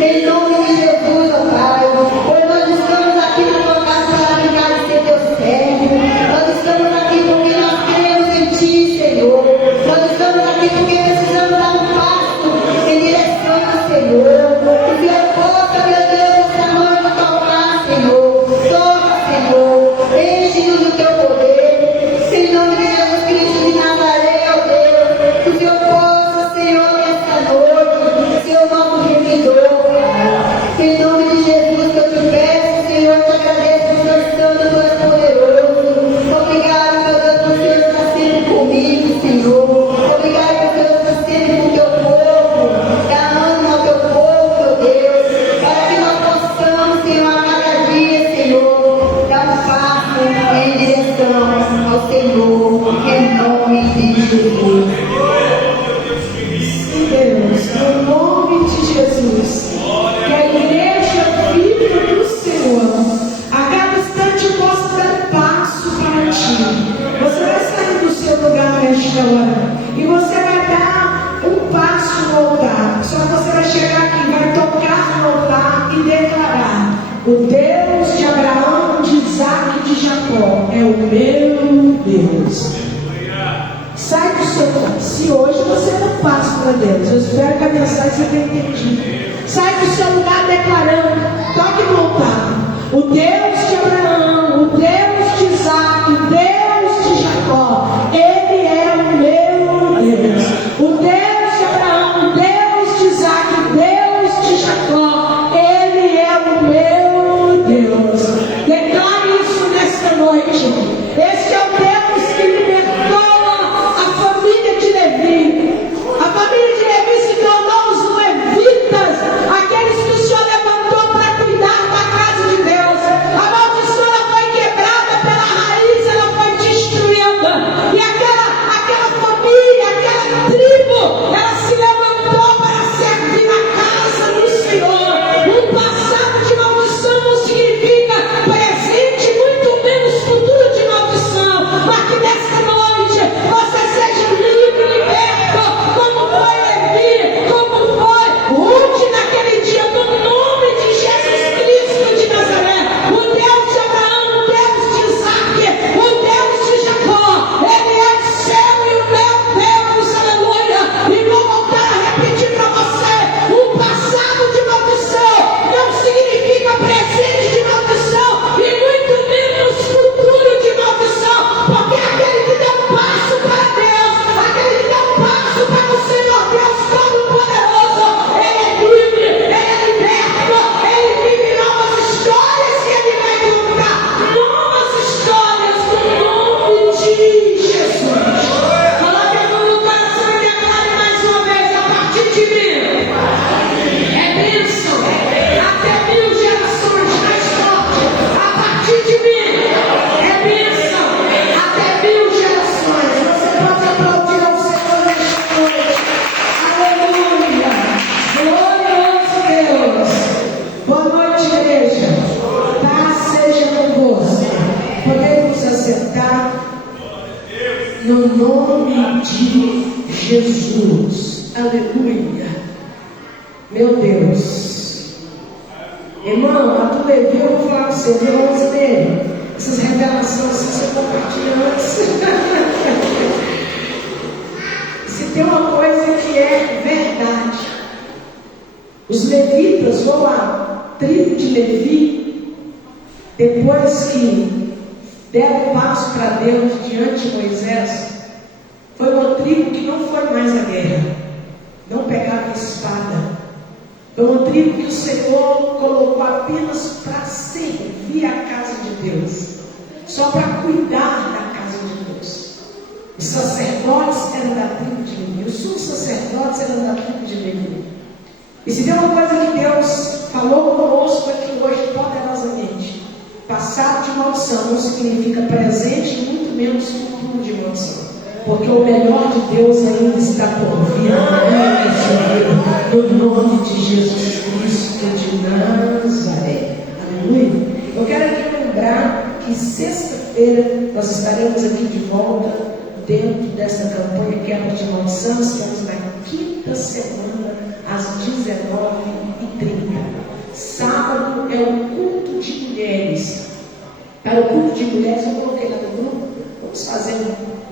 Em nome de Jesus, ó Pai. Pois nós estamos aqui na tua casa para brincar de ser teu servo. Nós estamos aqui porque nós queremos em ti, Senhor. Nós estamos aqui porque precisamos dar um passo em direção ao Senhor. Que o Senhor possa, meu Deus, esta noite tocar, Senhor. Toca, Senhor. Enche-nos do teu poder. Em nome de Jesus Cristo de Nazaré, ó Deus. Que o Senhor possa, Senhor, nesta noite, ser o nosso remidor, Pai. Em nome de Jesus que eu te peço, Senhor, eu te agradeço, Senhor Santo, tu és poderoso. Obrigado, meu Deus, por o Senhor estar sempre comigo, Senhor. Obrigado, por o Senhor estar sempre com o teu povo, amando ao teu povo, meu Deus, para que nós possamos, Senhor, a cada dia, Senhor, dar um passo em direção ao Senhor, em nome de Jesus. Deus, no nome de Jesus, que a igreja viva do Senhor, a cada instante possa dar um passo para ti. Você vai sair do seu lugar nesta hora e você vai dar um passo no altar. Só que você vai chegar aqui, vai tocar no altar e declarar: o Deus de Abraão, de Isaac e de Jacó é o meu Deus. Sai do seu lugar. Se hoje você dá um passo para Deus, eu espero que a mensagem você tenha entendido. Sai do seu lugar declarando, toque no altar: o Deus de Abraão, o Deus de Isaac, o Deus de Jacó, Ele é o meu Deus. O Deus de Abraão, o Deus de Isaac, o Deus de Jacó, Ele é o meu Deus. Declare isso nesta noite. Este é o Deus que libertou a família de Levi. A família de Levi se tornou os levitas, aqueles que o Senhor levantou para cuidar da casa de Deus. A maldição foi de Jesus. Aleluia. Meu Deus. Irmão, a tu Levi, eu vou falar para você, Deus dele. Essas revelações assim, você compartilha antes. Se tem uma coisa que é verdade, os levitas, ou a tribo de Levi, depois que deram passo para Deus diante de Moisés, foi uma tribo que não foi mais à guerra, não pegava espada. Foi uma tribo que o Senhor colocou apenas para servir a casa de Deus, só para cuidar da casa de Deus. Os sacerdotes eram da tribo de Levi, os sumos sacerdotes eram da tribo de Levi. E se tem uma coisa que Deus falou conosco aqui hoje poderosamente, passado de maldição não significa presente, muito menos futuro de maldição. Porque o melhor de Deus ainda está por vir. No nome de Jesus Cristo de Nazaré. Aleluia. Eu quero aqui lembrar que sexta-feira nós estaremos aqui de volta dentro dessa campanha Quebra de Maldição. Estamos na quinta semana às 19h30. Sábado é o culto de mulheres. Para o culto de mulheres eu coloquei lá no grupo. Vamos fazer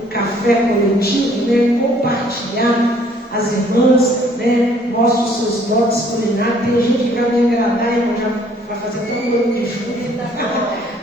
um café coletivo, né? Compartilhar. As irmãs, né? Mostram os seus dotes culinários. Tem gente que vai me agradar, irmão, já vai fazer todo mundo de chuva.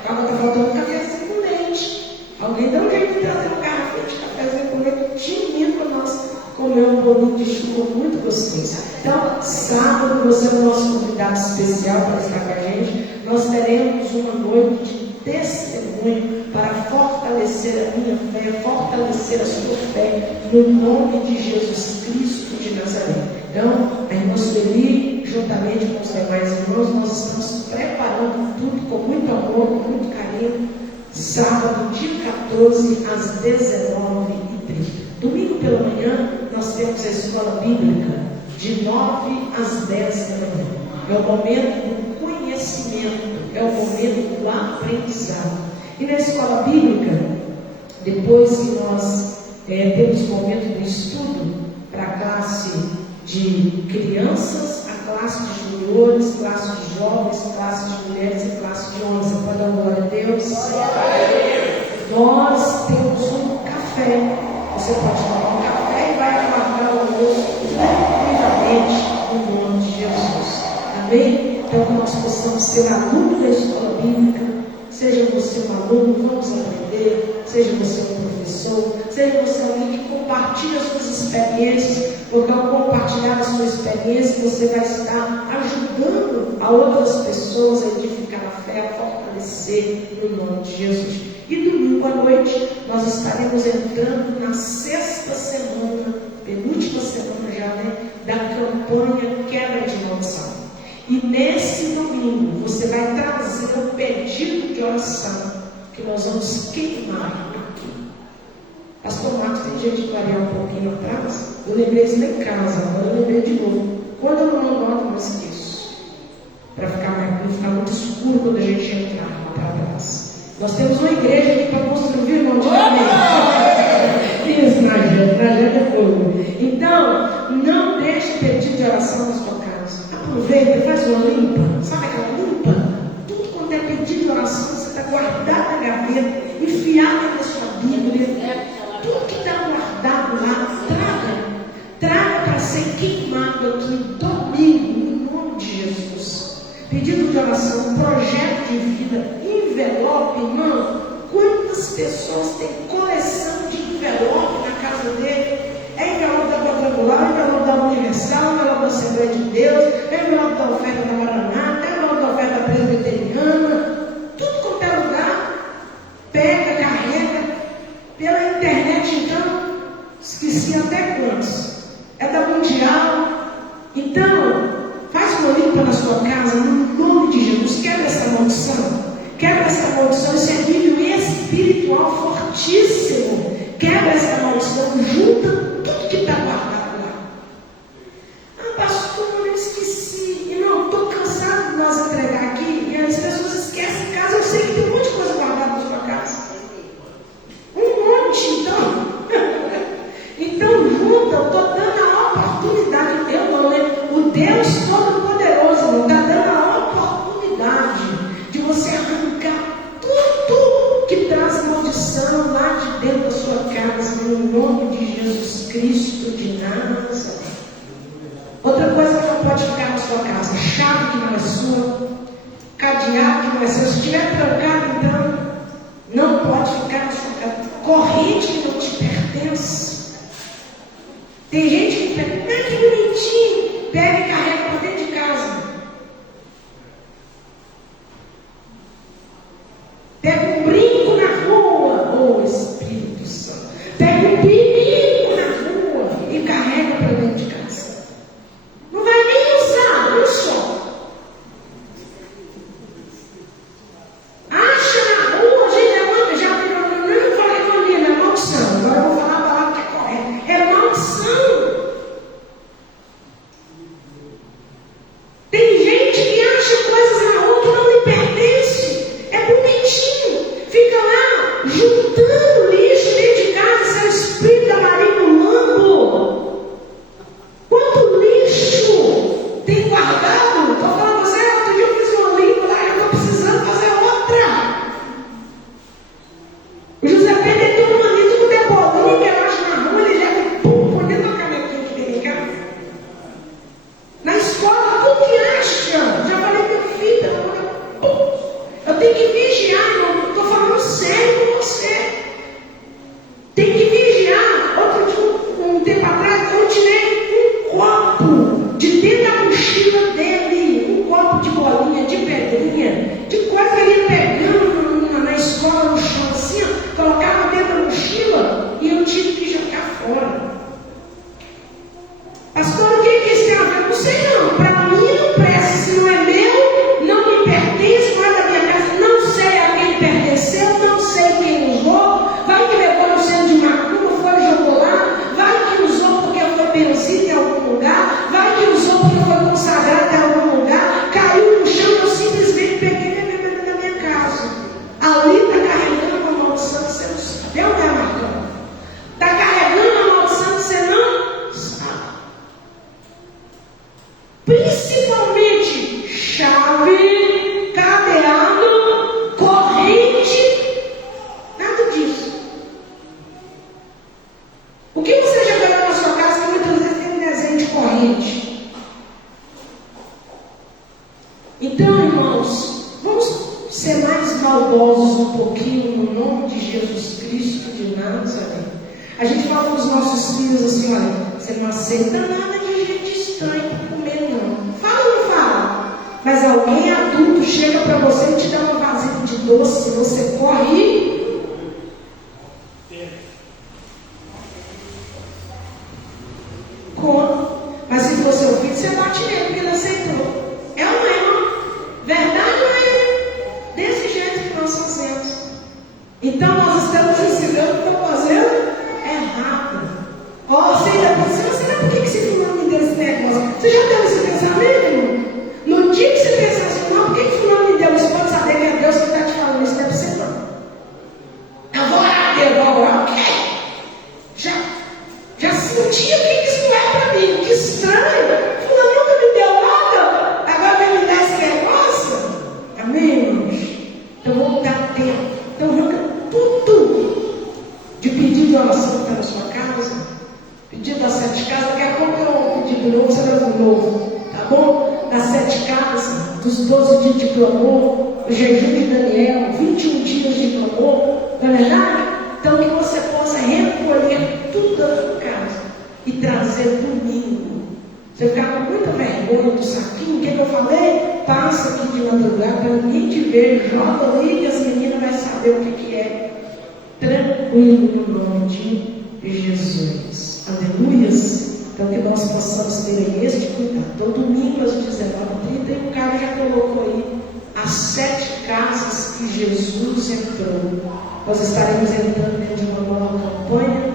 Acaba tá faltando um cafezinho com leite. Alguém dá um jeito de trazer um garrafinho de cafezinho com leite tininho para nós comer um bolinho de chuva muito gostoso. Então, sábado, você é o nosso convidado especial para estar com a gente. Nós teremos uma noite de testemunho para fortalecer a minha fé, fortalecer a sua fé, no nome de Jesus Cristo de Nazaré. Então, a irmã Sueli, juntamente com os demais irmãos, nós estamos preparando tudo com muito amor, com muito carinho. Sábado, dia 14, às 19h30. Domingo pela manhã, nós temos a escola bíblica, de 9 às 10 da manhã. É o momento do conhecimento, é o momento do aprendizado. E na escola bíblica, depois que nós temos o momento do estudo para a classe de crianças, a classe de juniores, classe de jovens, classe de mulheres e classe de homens. Você pode dar glória a Deus? Nós temos um café. Você pode tomar um café e vai aguardar o almoço tranquilamente no nome de Jesus. Amém? Então, que nós possamos ser alunos da escola bíblica. Seja você um aluno, vamos aprender. Seja você um professor. Seja você alguém que compartilha as suas experiências. Porque ao compartilhar a sua experiência, você vai estar ajudando a outras pessoas a edificar a fé, a fortalecer no nome de Jesus. E domingo à noite, nós estaremos entrando na sexta semana, penúltima semana já, né, da campanha Quebra de Maldição. E nesse domingo, você vai trazer um pedido de oração, que nós vamos queimar aqui. Pastor Marcos, tem jeito de clarear um pouquinho atrás? Eu lembrei isso lá em casa, agora eu lembrei de novo. Quando eu não noto, eu não esqueço. Para não ficar muito escuro quando a gente entrar lá para trás. Nós temos uma igreja aqui para construir, irmão. Isso, tragédia é fogo. Então, não deixe pedido de oração na sua casa. Aproveita, faz uma limpa. Sabe aquela limpa? Tudo quanto é pedido de oração, você está guardado na gaveta, enfiado na sua Bíblia. Tudo que está guardado lá, traga para ser queimado aqui domingo, no nome de Jesus. Pedido de oração, projeto de vida, envelope, irmão. Quantas pessoas têm coleção de envelope na casa dele? É envelope da quadrangular, envelope da Universal, envelope da Assembleia de Deus, envelope da oferta da Maranata, envelope da oferta presbiteriana, tudo quanto é lugar, pega, carrega, pela internet então, esqueci até quantos, é da Mundial. Então, faz uma limpa na sua casa, no nome de Jesus, quebra essa maldição. Quebra essa maldição, esse nível espiritual fortíssimo. Quebra essa maldição, junta tudo que está guardado lá. Ah, pastor, eu esqueci. E não, estou cansado de nós entregar aqui. E as pessoas esquecem em casa. Eu sei que tem um monte de coisa guardada na sua casa. Um monte, então. sua, cadeado que não é seu. Se estiver trancado, então, não pode ficar na sua casa. Corrente que não te pertence. Tem gente que pega, que bonitinho, pega e carrega para dentro de casa. Pega um brinco na rua, oh Espírito Santo. Pega um perigo na rua e carrega para dentro de casa. Não vai nem usar, um só. Acha na rua, gente, já não falei com ele, é maldição. Agora eu vou falar a palavra que é correta. É maldição. Tem gente que acha coisas na rua que não lhe pertencem. É bonitinho. Fica lá juntando lixo dentro de casa, seu espírito da Maria no lambo. Quanto lixo tem guardado? Estou falando com você, outro dia eu fiz uma limpa lá e eu estou precisando fazer outra. O José Pedro é todo manito com debolinho que ele acha na rua, ele leva por dentro da canequinha que tem em casa. Na escola, tudo que acha. Já falei com a filha, eu tenho que vigiar, irmão. Estou falando sério com você. Tem que vigiar. Outro dia, um tempo atrás, eu tirei um copo de dentro da mochila dele. Um copo de bolinha, de pedrinha, de coisa que ele ia pegando na escola, no chão assim, ó, colocava dentro da mochila e eu tive que jogar fora. Pastor, o que isso tem a ver? Não sei não. Para mim não presta. Se não é meu, não me pertence, não é da minha casa. Não sei a quem pertenceu, não sei quem usou. Vai que levou no centro de macumba, foi e jogou lá. Vai que usou porque foi benzido em algum lugar. Vai que usou porque foi consagrado em algum lugar. Caiu no chão, eu simplesmente peguei e levei da minha casa. Ali está carregando uma maldição que você não sabe. É ou não é, Marcão? Está carregando uma maldição que você não sabe. Principalmente chave, cadeado, corrente, nada disso. O que você já ganhou na sua casa que muitas vezes tem um desenho de corrente? Então, irmãos, vamos ser mais maldosos um pouquinho no nome de Jesus Cristo de Nazaré. A gente fala com os nossos filhos assim, olha, você não aceita nada de gente estranha para comer, não. Fala ou não fala? Mas alguém adulto chega para você e te dá uma vasilha de doce, você corre e... come. Mas se for seu filho, você bate nele porque ele aceitou. É ou não é, irmão? Verdade ou é? Desse jeito que nós fazemos. Então nós estamos ensinando que estamos fazendo errado. Ó, você ainda pensa, será por que esse fulano me deu esse negócio? Você já teve esse pensamento, irmão? No dia que você pensar assim, não, por que fulano me deu isso? Pode saber que é Deus que está te falando isso, não é para você não. Eu vou orar, Deus, vou orar, o quê? Já senti o que isso não é para mim. Que estranho. Fulano nunca me deu nada. Agora vai me dar esse negócio? Amém, irmãos? Então vamos dar tempo. Então arranca tudo de pedido de oração para a sua casa. Pedido das 7 casas, daqui a pouco eu pedido novo, será um novo, tá bom? Das 7 casas, dos 12 dias de clamor, o jejum de Daniel, 21 dias de clamor, não é verdade? Então que você possa recolher tudo da sua casa e trazer domingo. Você ficar com muita vergonha do saquinho, o que eu falei? Passa aqui de madrugada para ninguém te ver, joga ali que as meninas vão saber o que é. Tranquilo no nome de Jesus. Aleluias. Então que nós possamos ter aí este cuidado. Então domingo às 19h30 e o cara já colocou aí as 7 casas que Jesus entrou. Nós estaremos entrando dentro de uma nova campanha.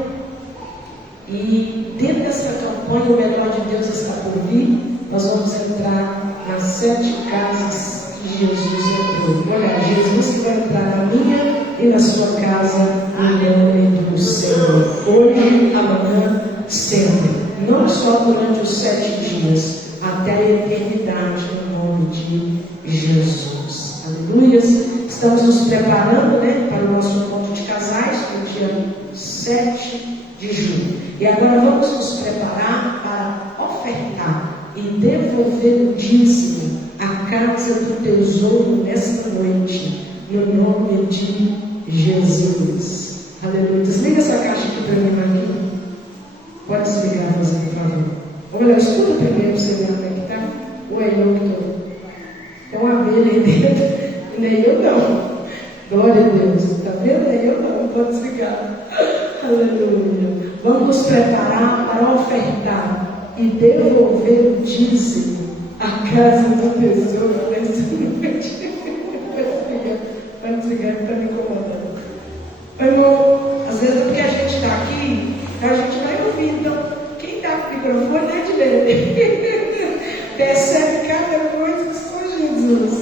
E dentro dessa campanha o melhor de Deus está por vir. Nós vamos entrar nas 7 casas que Jesus entrou. Olha, Jesus que vai entrar na minha e na sua casa em nome do Senhor. Hoje, amanhã, sempre. Não só durante os 7 dias, até a eternidade, em nome de Jesus. Aleluia. Estamos nos preparando, para o nosso encontro de casais, no dia 7 de julho. E agora vamos nos preparar para ofertar e devolver o dízimo a cada casa do tesouro nesta noite, no nome de Jesus. Aleluia. Desliga essa caixa aqui para mim, Marinho. Pode desligar, por favor. Olha, escuta primeiro para você ver como é que está. Ou é eu que estou? Tem uma abelha aí dentro. Nem eu não. Glória a Deus. Está vendo? Nem eu não. Pode desligar. Aleluia. Vamos nos preparar para ofertar e devolver o dízimo à casa do tesouro nessa noite. Pode desligar que está me incomodando. Irmão, às vezes é porque a gente está aqui, a gente vai ouvir. Então, quem está com o microfone é de ler. Percebe cada coisa, só Jesus.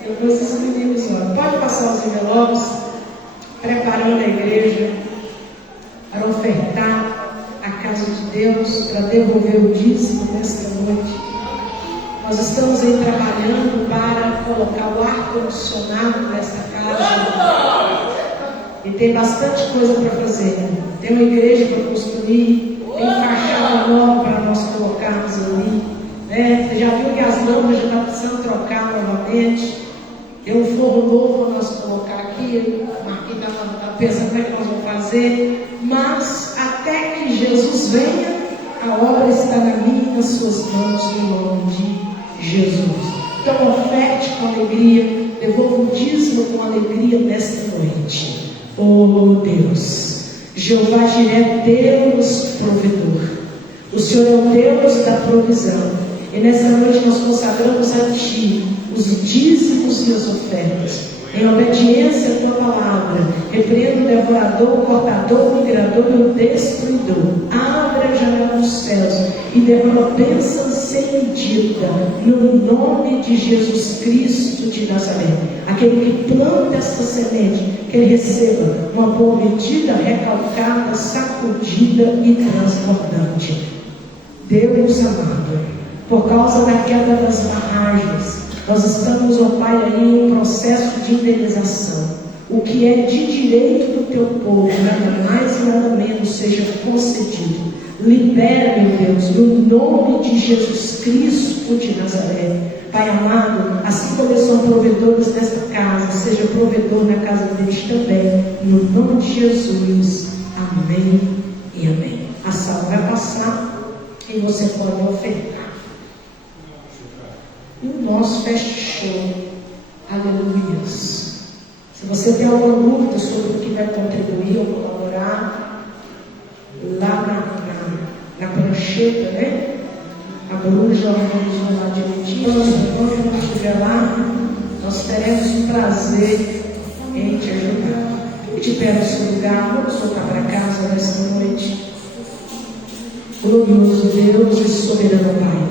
Depois os meninos olham. Pode passar os envelopes, preparando a igreja para ofertar a casa de Deus, para devolver o dízimo nesta noite. Nós estamos aí trabalhando para colocar o ar-condicionado nesta casa. E tem bastante coisa para fazer. Tem uma igreja para construir, tem fachada nova para nós colocarmos ali. Né? Você já viu que as lâmpadas já estão precisando trocar novamente. Tem um forro novo para nós colocar aqui. O Marquinhos está pensando como é que nós vamos fazer. Mas até que Jesus venha, a obra está na minha e nas suas mãos, no nome de Jesus. Então oferte com alegria, devolva o dízimo com alegria nesta noite. Oh Deus, Jeová Jiré, Deus provedor, o Senhor é o Deus da provisão, e nessa noite nós consagramos a Ti os dízimos e as ofertas, em obediência à Tua palavra. Repreendo o devorador, o cortador, o migrador e o destruidor. Abre a janela dos céus e derrama bênçãos sem medida, no nome de Jesus Cristo de Nazaré. Aquele que planta esta semente, que ele receba uma boa medida, recalcada, sacudida e transbordante. Deus amado, por causa da queda das barragens, nós estamos, ó Pai, aí em um processo de indenização. O que é de direito do Teu povo, nada mais e nada menos, seja concedido. Libera, meu Deus, no nome de Jesus Cristo de Nazaré. Pai amado, assim como eles são provedores desta casa, seja provedor na casa deles também, no nome de Jesus. Amém e amém. A sala vai passar e você pode ofertar. E o nosso fechou. Aleluias. Se você tem alguma dúvida sobre o que vai contribuir ou colaborar, lá na prancheta, né? A Bruna já organizou lá direitinho. Quando eu estiver lá, nós teremos o prazer em te ajudar. E te pego no seu lugar, vamos voltar para casa nessa noite. Glorioso Deus e soberano Pai,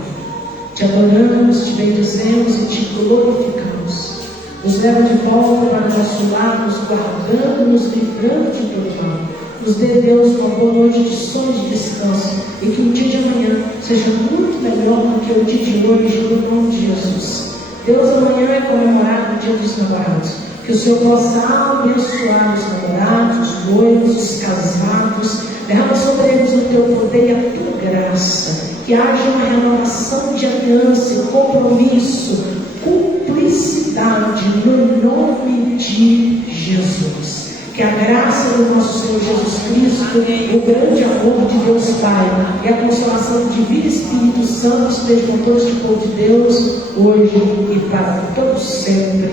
te adoramos, te bendizemos e te glorificamos. Nos leva de volta para nosso lar, nos guardando, nos livrando de todo mal. Nos dê, Deus, uma boa noite de sono e de descanso, e que o dia de amanhã seja muito melhor do que o dia de hoje, no nome de Jesus. Deus, amanhã é comemorado o dia dos namorados. Que o Senhor possa abençoar os namorados, os noivos, os casados. Derrama sobre eles o Teu poder e a Tua graça. Que haja uma renovação de aliança, compromisso, cumplicidade, no nome de Jesus. Que a graça do nosso Senhor Jesus Cristo, o grande amor de Deus Pai e a consolação do Divino Espírito Santo estejam com todos de povo de Deus, hoje e para todo sempre.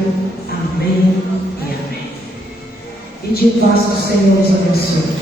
Amém e amém. E de paz o Senhor nos abençoe.